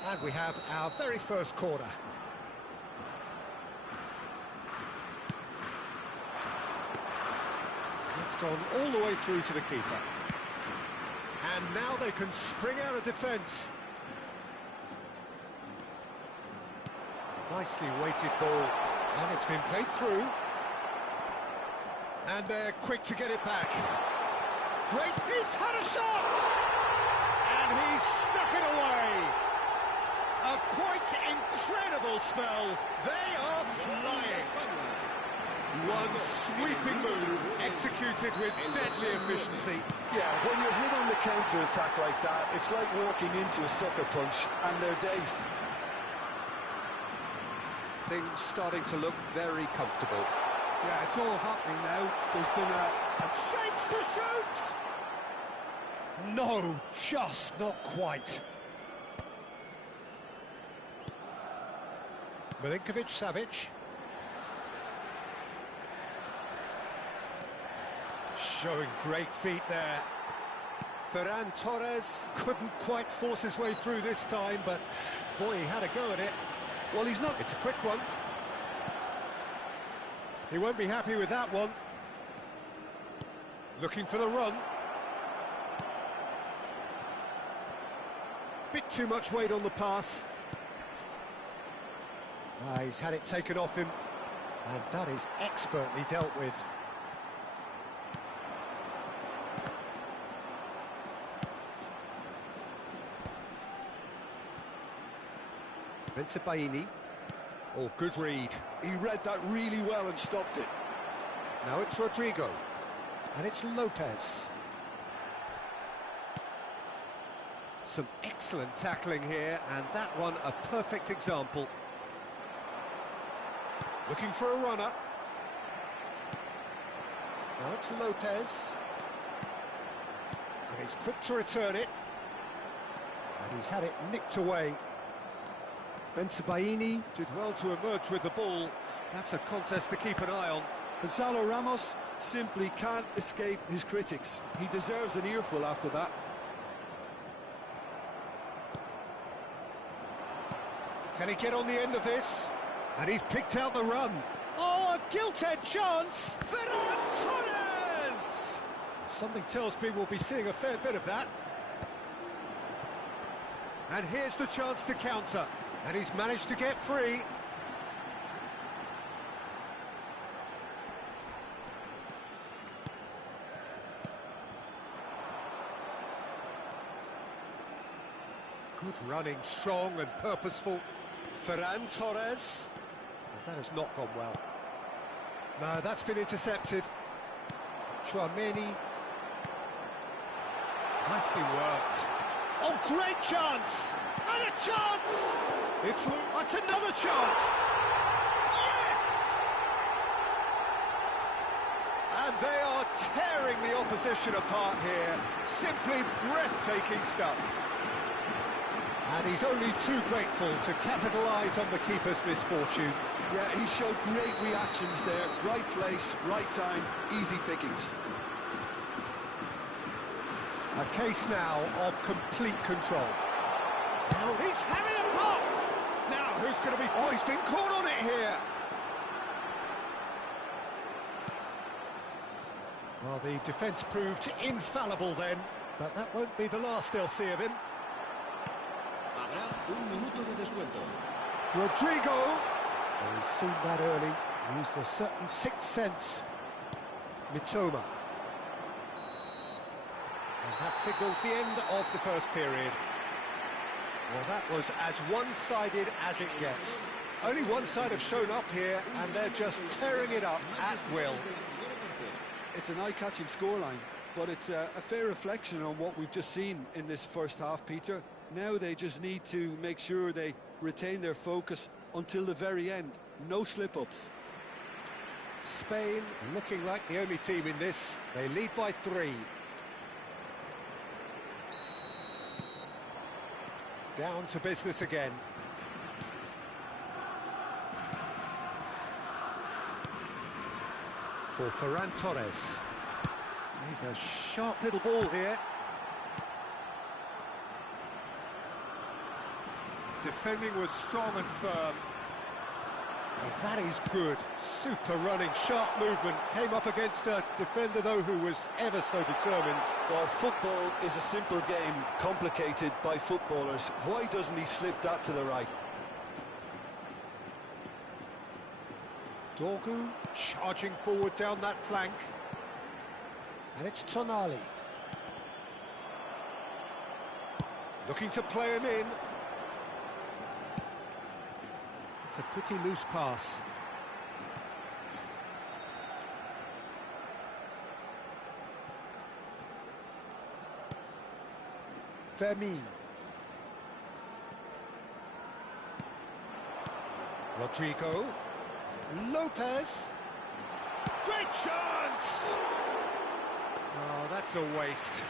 And we have our very first corner. It's gone all the way through to the keeper. And now they can spring out of defence. Nicely weighted ball. And it's been played through. And they're quick to get it back. Great, he's had a shot! And he's stuck it away. A quite incredible spell. They are flying. One sweeping move, executed with deadly efficiency. Yeah, when you're hit on the counter-attack like that, it's like walking into a sucker punch, and they're dazed. Things starting to look very comfortable. Yeah, it's all happening now. There's been a Shapes to shoot! No, just not quite. Milinkovic-Savic. Showing great feet there. Ferran Torres couldn't quite force his way through this time, but boy, he had a go at it. Well, he's not... It's a quick one. He won't be happy with that one. Looking for the run. Bit too much weight on the pass. He's had it taken off him, and that is expertly dealt with. Bensebaini. Oh, good read. He read that really well and stopped it. Now it's Rodrigo. And it's Lopez. Some excellent tackling here, and that one a perfect example. Looking for a runner. Now it's Lopez. And he's quick to return it. And he's had it nicked away. Bensebaini did well to emerge with the ball. That's a contest to keep an eye on. Gonzalo Ramos simply can't escape his critics. He deserves an earful after that. Can he get on the end of this? And he's picked out the run. Oh, a gilt-edged chance! Ferran Torres! Something tells me we'll be seeing a fair bit of that. And here's the chance to counter. And he's managed to get free. Good running, strong and purposeful. Ferran Torres. Well, that has not gone well. No, that's been intercepted. Tchouaméni. Nicely worked. Oh, great chance! And a chance! That's another chance! Yes! And they are tearing the opposition apart here. Simply breathtaking stuff. And he's only too grateful to capitalise on the keeper's misfortune. Yeah, he showed great reactions there. Right place, right time, easy pickings. A case now of complete control. Now he's having a pop! Now who's going to be... Oh, he's been caught on it here! Well, the defence proved infallible then, but that won't be the last they'll see of him. Habrá un minuto de descuento. Rodrigo! Oh, he's seen that early, used a certain sixth sense. Mitoma. And that signals the end of the first period. Well, that was as one-sided as it gets. Only one side have shown up here, and they're just tearing it up at will. It's an eye-catching scoreline, but it's a fair reflection on what we've just seen in this first half, Peter. Now they just need to make sure they retain their focus until the very end. No slip-ups. Spain looking like the only team in this. They lead by 3. Down to business again. For Ferran Torres. He's a sharp little ball here. Defending was strong and firm. Well, that is good. Super running, sharp movement. Came up against a defender, though, who was ever so determined. Well, football is a simple game, complicated by footballers. Why doesn't he slip that to the right? Dorgu charging forward down that flank. And it's Tonali. Looking to play him in. It's a pretty loose pass. Fermin. Rodrigo. Lopez. Great chance! Oh, that's a waste.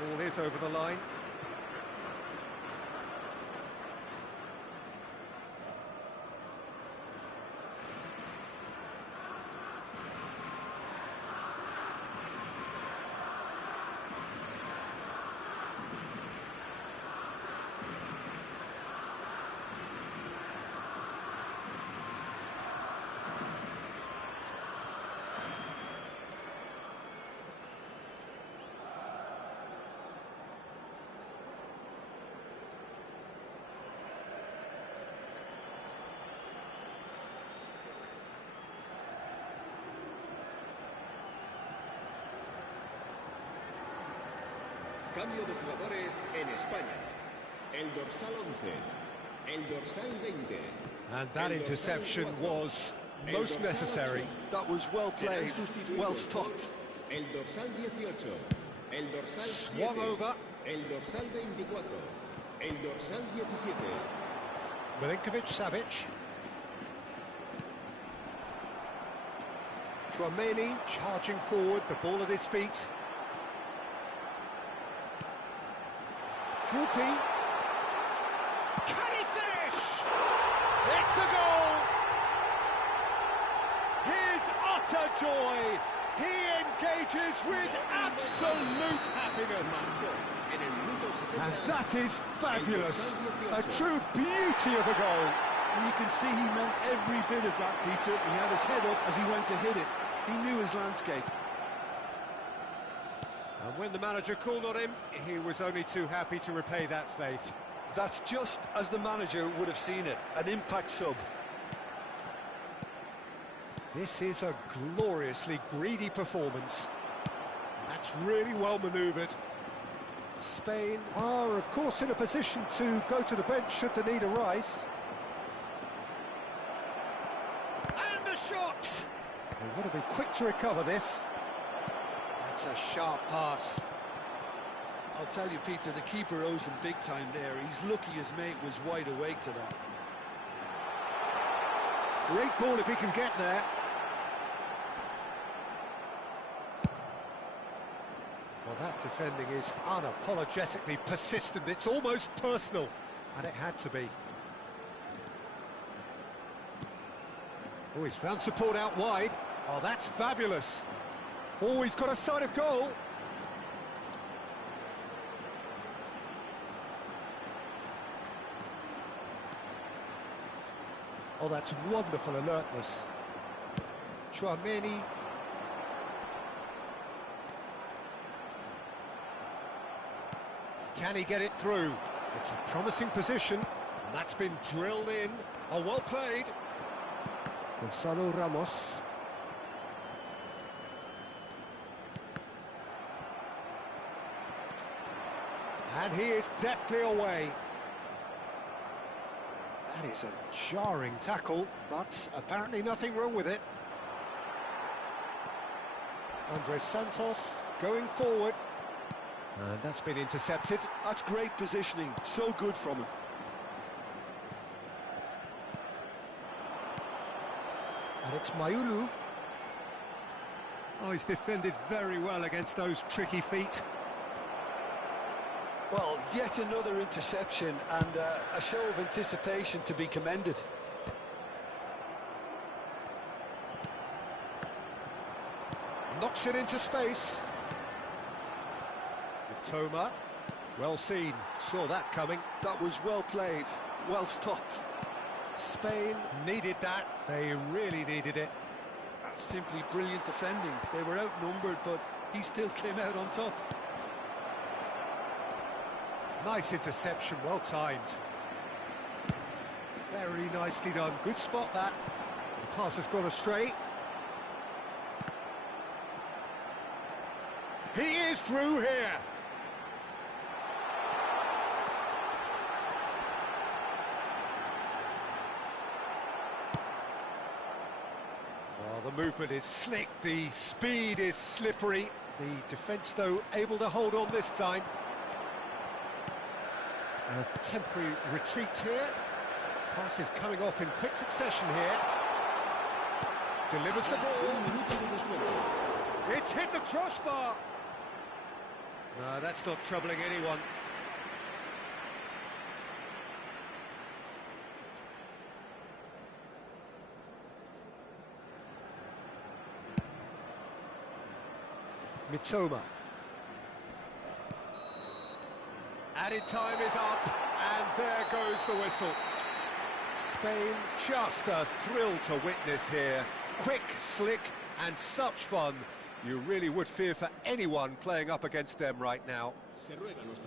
Ball is over the line. Cambio de jugadores en España. El dorsal 11, el dorsal 20. And that interception was most necessary. That was well played, well stopped. El dorsal 18, el dorsal 7, Swung over. el dorsal 24, el dorsal 17. Milinkovic-Savic. Tchouaméni charging forward, the ball at his feet. Krupi. Can he finish? It's a goal! His utter joy! He engages with absolute happiness. En el minuto And 60, that is fabulous. El A Dorsal 18. true beauty of a goal. And you can see he meant every bit of that, Peter. He had his head up as he went to hit it. He knew his landscape. And when the manager called on him, he was only too happy to repay that faith. That's just as the manager would have seen it, an impact sub. This is a gloriously greedy performance. That's really well manoeuvred. Spain are, of course, in a position to go to the bench should the need arise. And a shot! They've got to be quick to recover this. That's a sharp pass. I'll tell you, Peter, the keeper owes him big time there. He's lucky his mate was wide awake to that. Great ball if he can get there. Well, that defending is unapologetically persistent. It's almost personal, and it had to be. Oh, he's found support out wide. Oh, that's fabulous. Oh, he's got a sight of goal. Oh, that's wonderful alertness. Chouameni. Can he get it through? It's a promising position, and that's been drilled in. Oh, well played. Gonzalo Ramos. And he is deftly away. That is a jarring tackle, but apparently nothing wrong with it. Andres Santos going forward. And that's been intercepted. That's great positioning, so good from him. And it's Mayulu. Oh, he's defended very well against those tricky feet. Well, yet another interception and a show of anticipation to be commended. Knocks it into space. Toma, well seen, saw that coming. That was well played, well stopped. Spain needed that, they really needed it. That's simply brilliant defending. They were outnumbered, but he still came out on top. Nice interception, well timed. Very nicely done, good spot that. The pass has gone astray. He is through here. Well, the movement is slick, the speed is slippery. The defence, though, able to hold on this time. A temporary retreat here. Pass is coming off in quick succession here. Delivers the ball. It's hit the crossbar. No, that's not troubling anyone. Mitoma. Added time is up, and there goes the whistle. Spain, just a thrill to witness here. Quick, slick, and such fun. You really would fear for anyone playing up against them right now.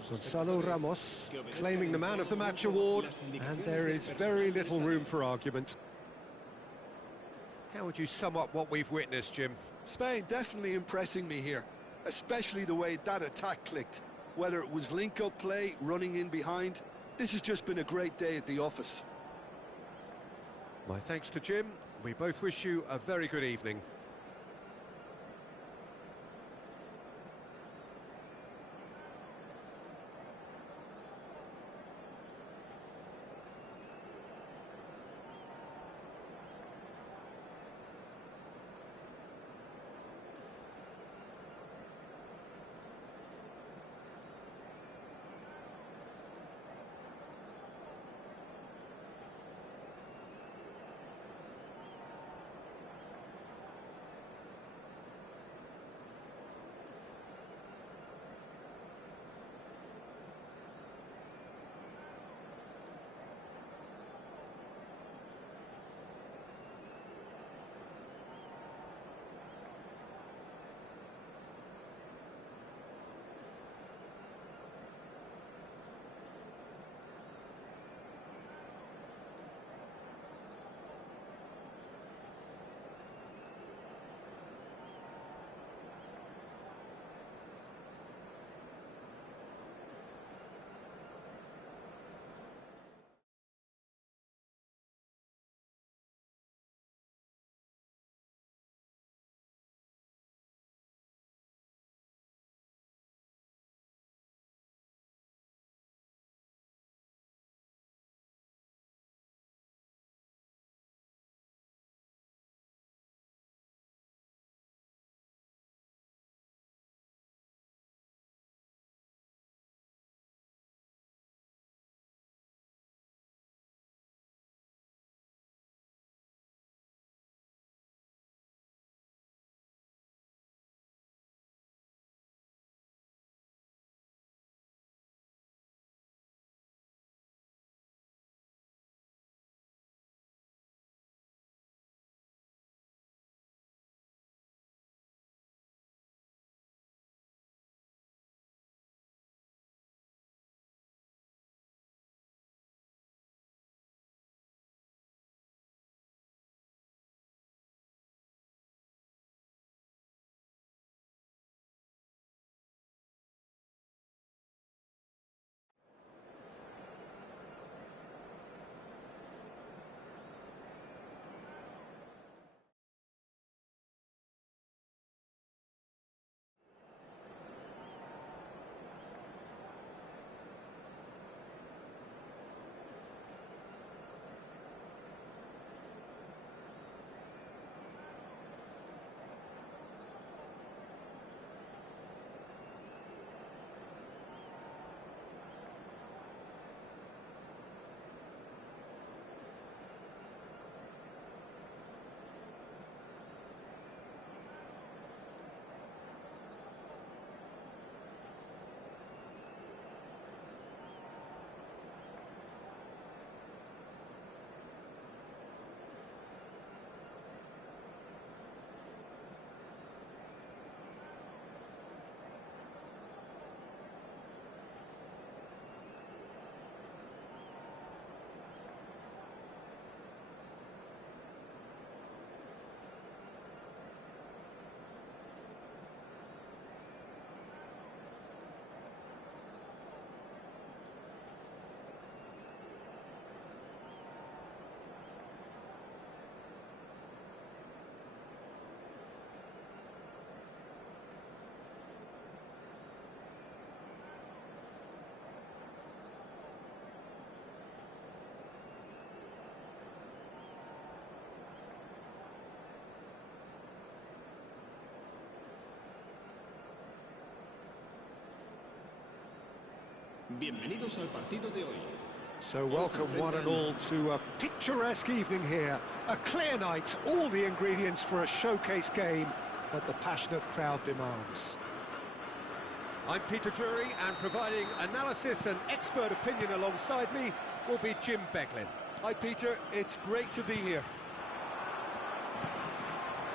Gonzalo Ramos claiming the Man of the Match award, and there is very little room for argument. How would you sum up what we've witnessed, Jim? Spain definitely impressing me here, especially the way that attack clicked. Whether it was link-up play, running in behind, this has just been a great day at the office. My thanks to Jim. We both wish you a very good evening. Bienvenidos al partido de hoy. So welcome one and all to a picturesque evening here. A clear night, all the ingredients for a showcase game that the passionate crowd demands. I'm Peter Drury, and providing analysis and expert opinion alongside me will be Jim Beglin. Hi Peter, it's great to be here.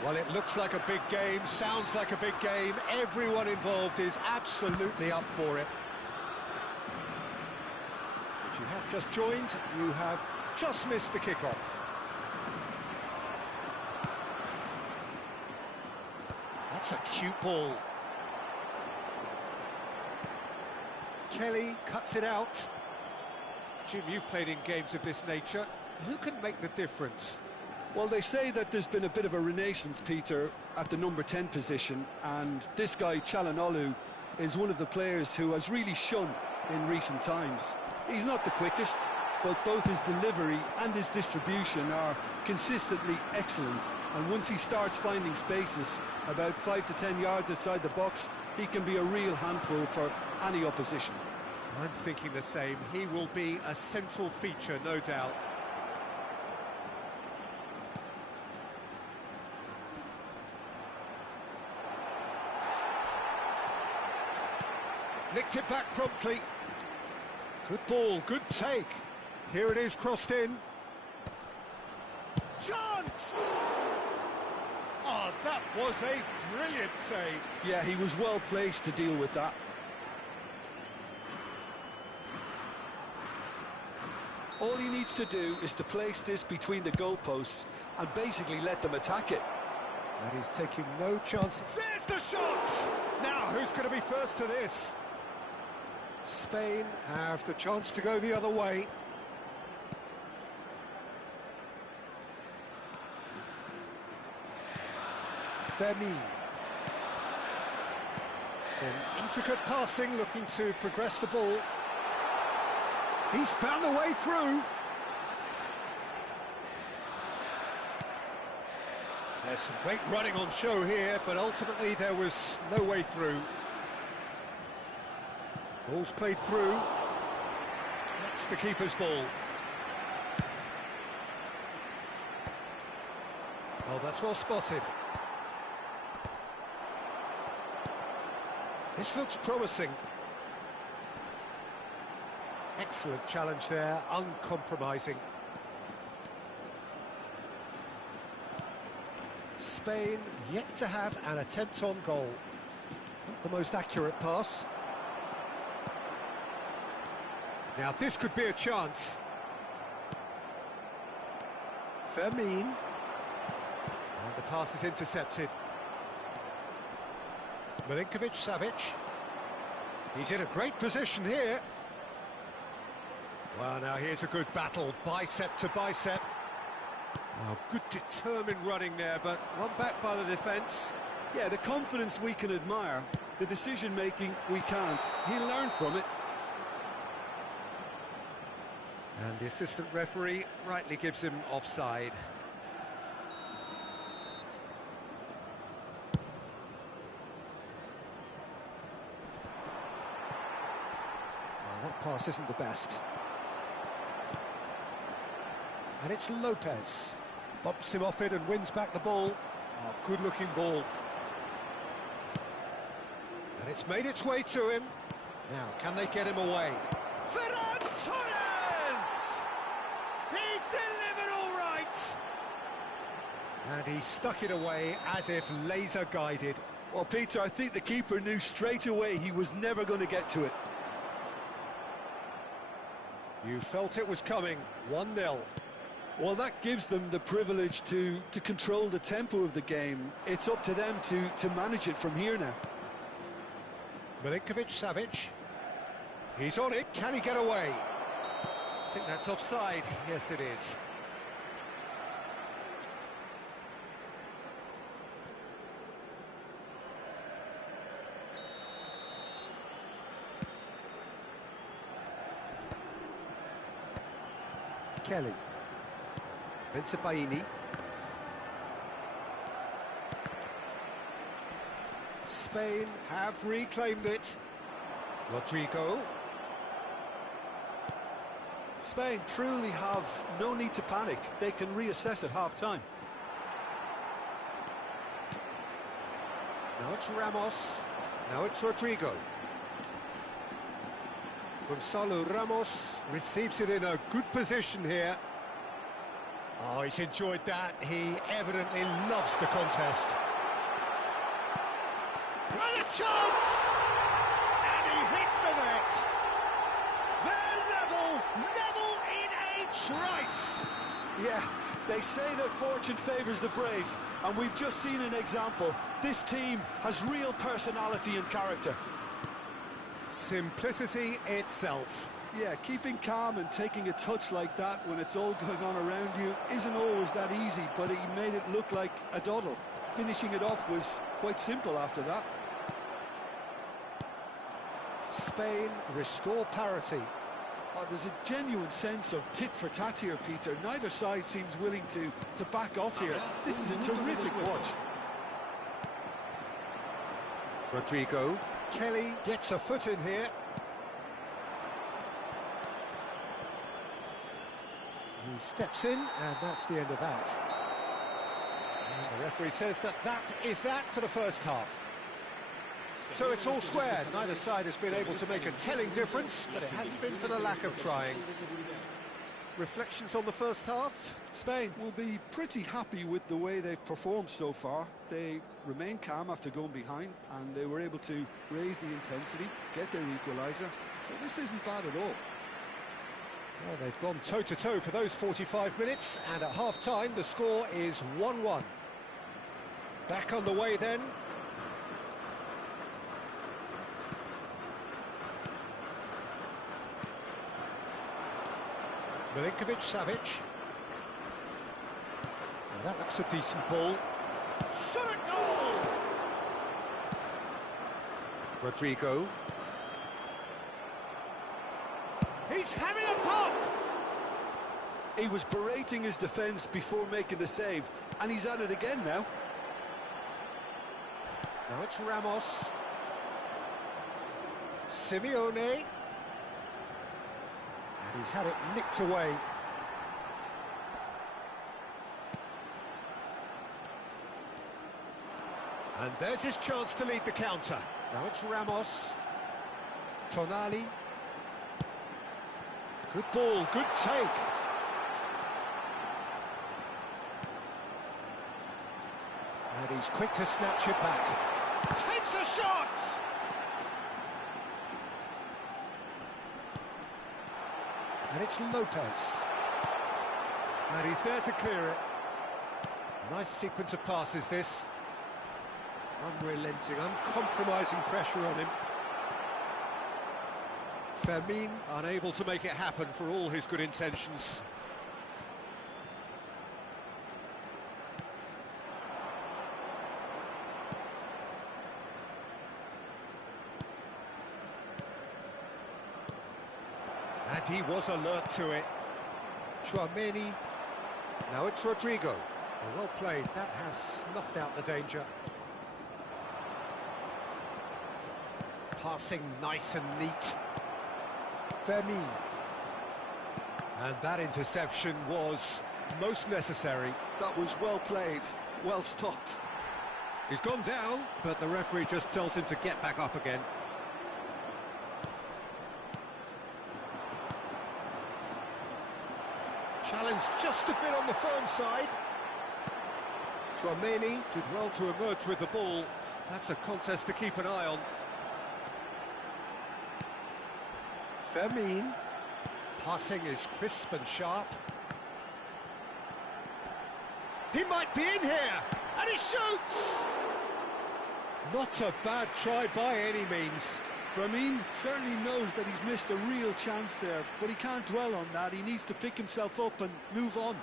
Well, it looks like a big game, sounds like a big game. Everyone involved is absolutely up for it. If you have just joined, you have just missed the kickoff. That's a cute ball. Kelly cuts it out. Jim, you've played in games of this nature. Who can make the difference? Well, they say that there's been a bit of a renaissance, Peter, at the number 10 position, and this guy, Çalhanoğlu, is one of the players who has really shone in recent times. He's not the quickest, but both his delivery and his distribution are consistently excellent, and once he starts finding spaces about 5 to 10 yards outside the box, he can be a real handful for any opposition. I'm thinking the same. He will be a central feature, no doubt. Nicked it back promptly. Good ball, good take. Here it is, crossed in. Chance! Oh, that was a brilliant save. Yeah, he was well placed to deal with that. All he needs to do is to place this between the goalposts and basically let them attack it. And he's taking no chance. There's the shot! Now, who's going to be first to this? Spain have the chance to go the other way. Fermin. Some intricate passing, looking to progress the ball. He's found a way through. There's some great running on show here, but ultimately there was no way through. Ball's played through. That's the keeper's ball. Oh, that's well spotted. This looks promising. Excellent challenge there, uncompromising. Spain yet to have an attempt on goal. Not the most accurate pass. Now this could be a chance. Fermin. And the pass is intercepted. Milinkovic-Savic. He's in a great position here. Well, now here's a good battle, bicep to bicep. Oh, good determined running there, but one back by the defence. Yeah, the confidence we can admire, the decision-making we can't. He'll learn from it. And the assistant referee rightly gives him offside. Well, that pass isn't the best. And it's Lopez. Bumps him off it and wins back the ball. Oh, good-looking ball. And it's made its way to him. Now, can they get him away? Ferran Torres! He's delivered all right! And he stuck it away as if laser-guided. Well, Peter, I think the keeper knew straight away he was never going to get to it. You felt it was coming. 1-0. Well, that gives them the privilege to control the tempo of the game. It's up to them to manage it from here now. Milinkovic-Savic. He's on it. Can he get away? I think that's offside. Yes, it is. Kelly. Bensebaini. Spain have reclaimed it. Rodrigo. Spain truly have no need to panic. They can reassess at half-time. Now it's Ramos. Now it's Rodrigo. Gonzalo Ramos receives it in a good position here. Oh, he's enjoyed that. He evidently loves the contest. Got a chance! And he hits the net. They're level in a trice. Yeah, they say that fortune favours the brave, and we've just seen an example. This team has real personality and character. Simplicity itself. Yeah, keeping calm and taking a touch like that when it's all going on around you isn't always that easy, but he made it look like a doddle. Finishing it off was quite simple after that. Spain restore parity. Oh, there's a genuine sense of tit-for-tat here, Peter. Neither side seems willing to back off here. This is a terrific watch. Rodrigo. Kelly gets a foot in here. He steps in, and that's the end of that. And the referee says that is that for the first half. So it's all square. Neither side has been able to make a telling difference, but it hasn't been for the lack of trying. Reflections on the first half? Spain will be pretty happy with the way they've performed so far. They remain calm after going behind, and they were able to raise the intensity, get their equaliser. So this isn't bad at all. Well, they've gone toe-to-toe for those 45 minutes, and at half-time the score is 1-1. Back on the way then. Milinkovic-Savic. Now that looks a decent ball. Shot at goal! Rodrigo. He's having a pop! He was berating his defence before making the save, and he's at it again now. Now it's Ramos. Simeone. And he's had it nicked away. And there's his chance to lead the counter. Now it's Ramos. Tonali. Good ball, good take. And he's quick to snatch it back. Takes a shot! And it's Lopez. And he's there to clear it. Nice sequence of passes, this. Unrelenting, uncompromising pressure on him. Fermin unable to make it happen for all his good intentions. And he was alert to it. Tchouaméni. Now it's Rodrigo. Well played. That has snuffed out the danger. Passing nice and neat. Fermin. And that interception was most necessary. That was well played, well stopped. He's gone down, but the referee just tells him to get back up again. Challenge just a bit on the firm side. Tchouaméni did well to emerge with the ball. That's a contest to keep an eye on. Fermin. Passing is crisp and sharp. He might be in here, and he shoots! Not a bad try by any means. Fermin certainly knows that he's missed a real chance there, but he can't dwell on that. He needs to pick himself up and move on.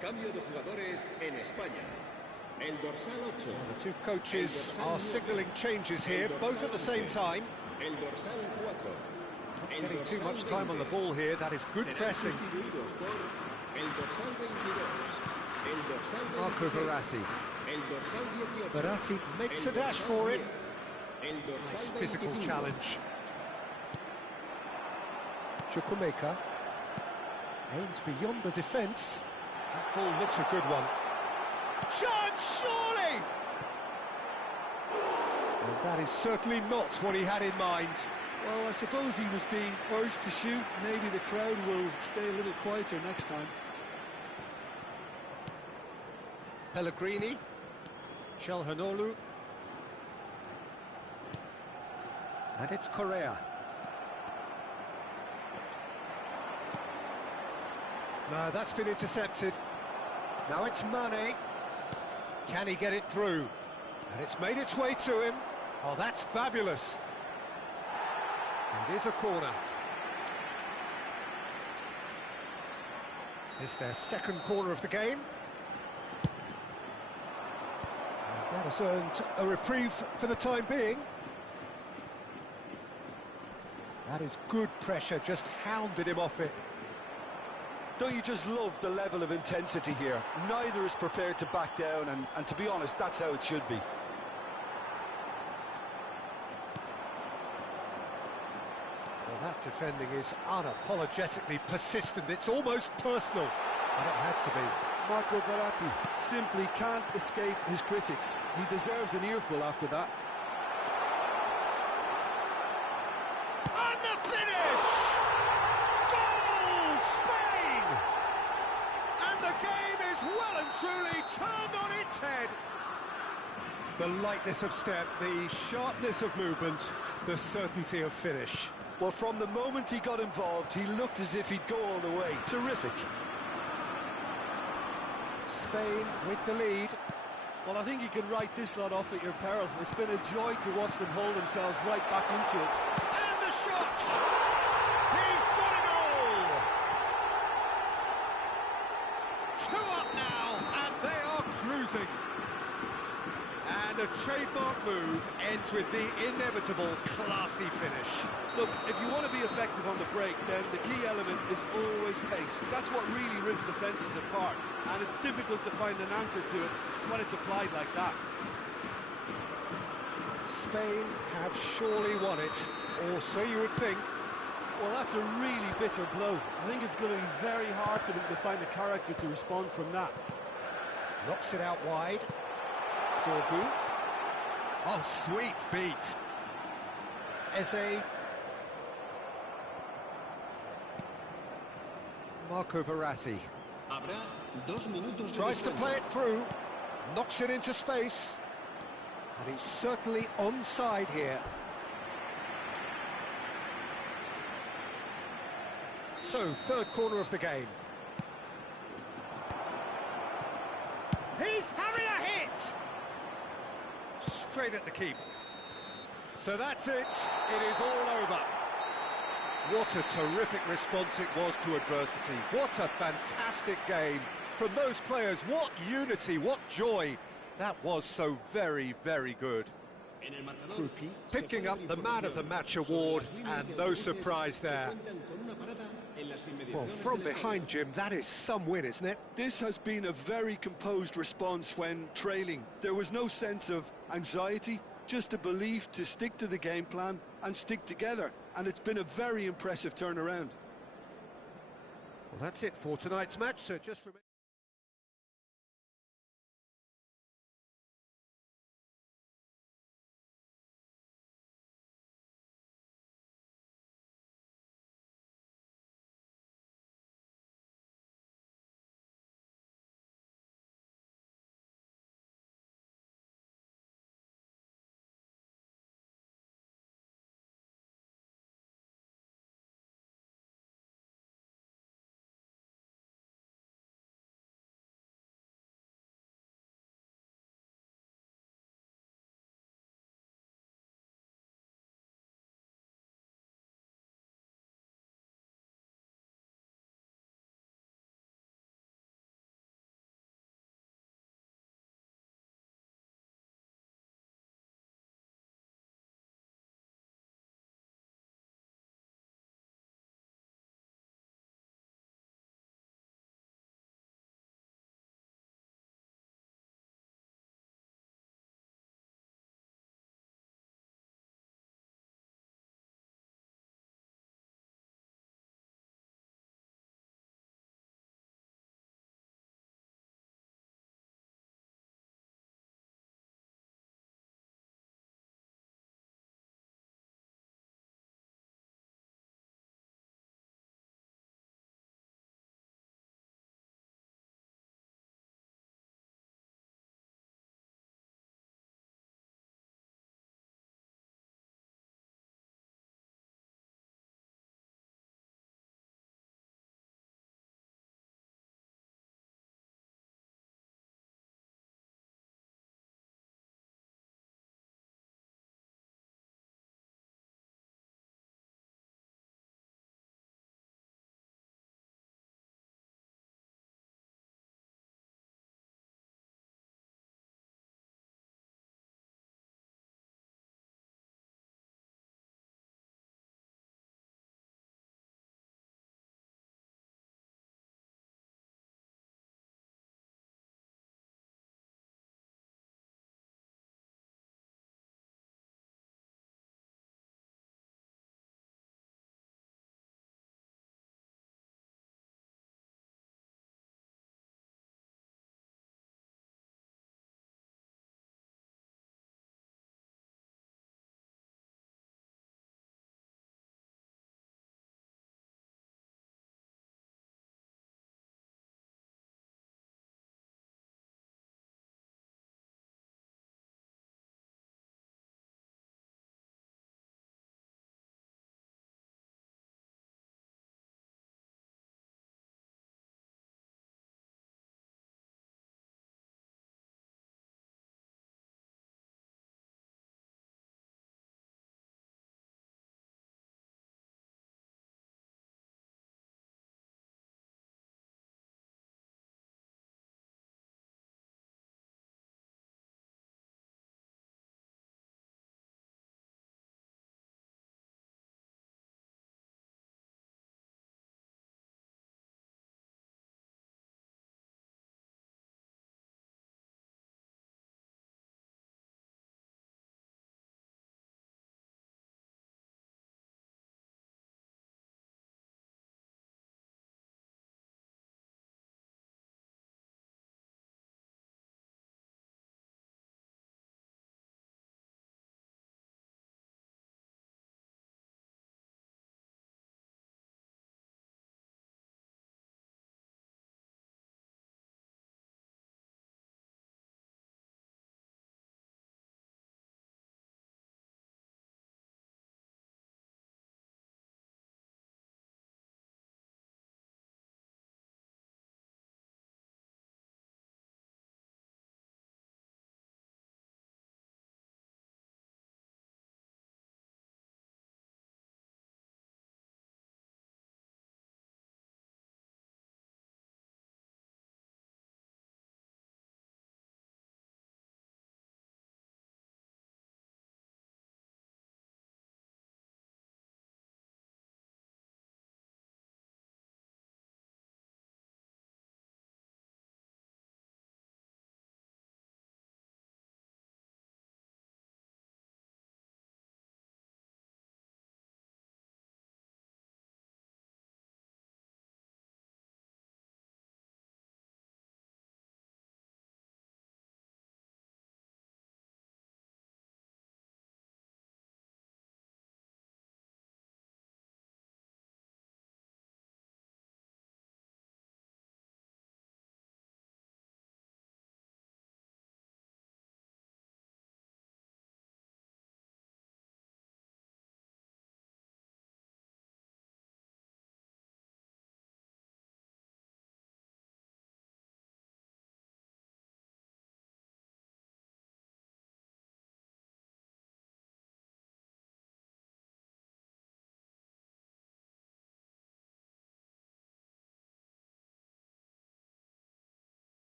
Cambio de jugadores en España. El dorsal 8. The two coaches are signalling changes here, both at the same time. El dorsal 4. Not getting too much time on the ball here, that is good pressing. El dorsal 22. El dorsal 26. Marco Verratti. El dorsal 18. Verratti makes a dash for it. Nice physical challenge. Chukwuemeka aims beyond the defence. That ball looks a good one. Chance, surely! Well, that is certainly not what he had in mind. Well, I suppose he was being urged to shoot. Maybe the crowd will stay a little quieter next time. Pellegrini. Çalhanoğlu. And it's Correa. No, that's been intercepted. Now it's Mane. Can he get it through? And it's made its way to him. Oh, that's fabulous. It is a corner. It's their second corner of the game. And that has earned a reprieve for the time being. That is good pressure, just hounded him off it. Don't you just love the level of intensity here? Neither is prepared to back down, and to be honest, that's how it should be. Well, that defending is unapologetically persistent. It's almost personal, but it had to be. Marco Verratti simply can't escape his critics. He deserves an earful after that. And the finish! Goal, Spain! And the game is well and truly turned on its head. The lightness of step, the sharpness of movement, the certainty of finish. Well, from the moment he got involved, he looked as if he'd go all the way. Terrific. Spain with the lead. Well, I think you can write this lot off at your peril. It's been a joy to watch them hold themselves right back into it. And the shot! He's got a goal! 2 up now, and they are cruising. And a trademark move ends with the inevitable classy finish. Look, if you want to be effective on the break, then the key element is always pace. That's what really rips defences apart, and it's difficult to find an answer to it when it's applied like that. Spain have surely won it, or so you would think. Well, that's a really bitter blow. I think it's going to be very hard for them to find the character to respond from that. Knocks it out wide. Dorgu. Oh, sweet feet. Eze. Marco Verratti. Tries to play it through. Knocks it into space. And he's certainly onside here. So, third corner of the game. He's having a hit! Straight at the keep. So that's it. It is all over. What a terrific response it was to adversity. What a fantastic game from those players. What unity, what joy. That was so very, very good. Krupi picking up the Man of the Match award, and no surprise there. Well, from behind, Jim, that is some win, isn't it? This has been a very composed response when trailing. There was no sense of anxiety, just a belief to stick to the game plan and stick together. And it's been a very impressive turnaround. Well, that's it for tonight's match, so just remember...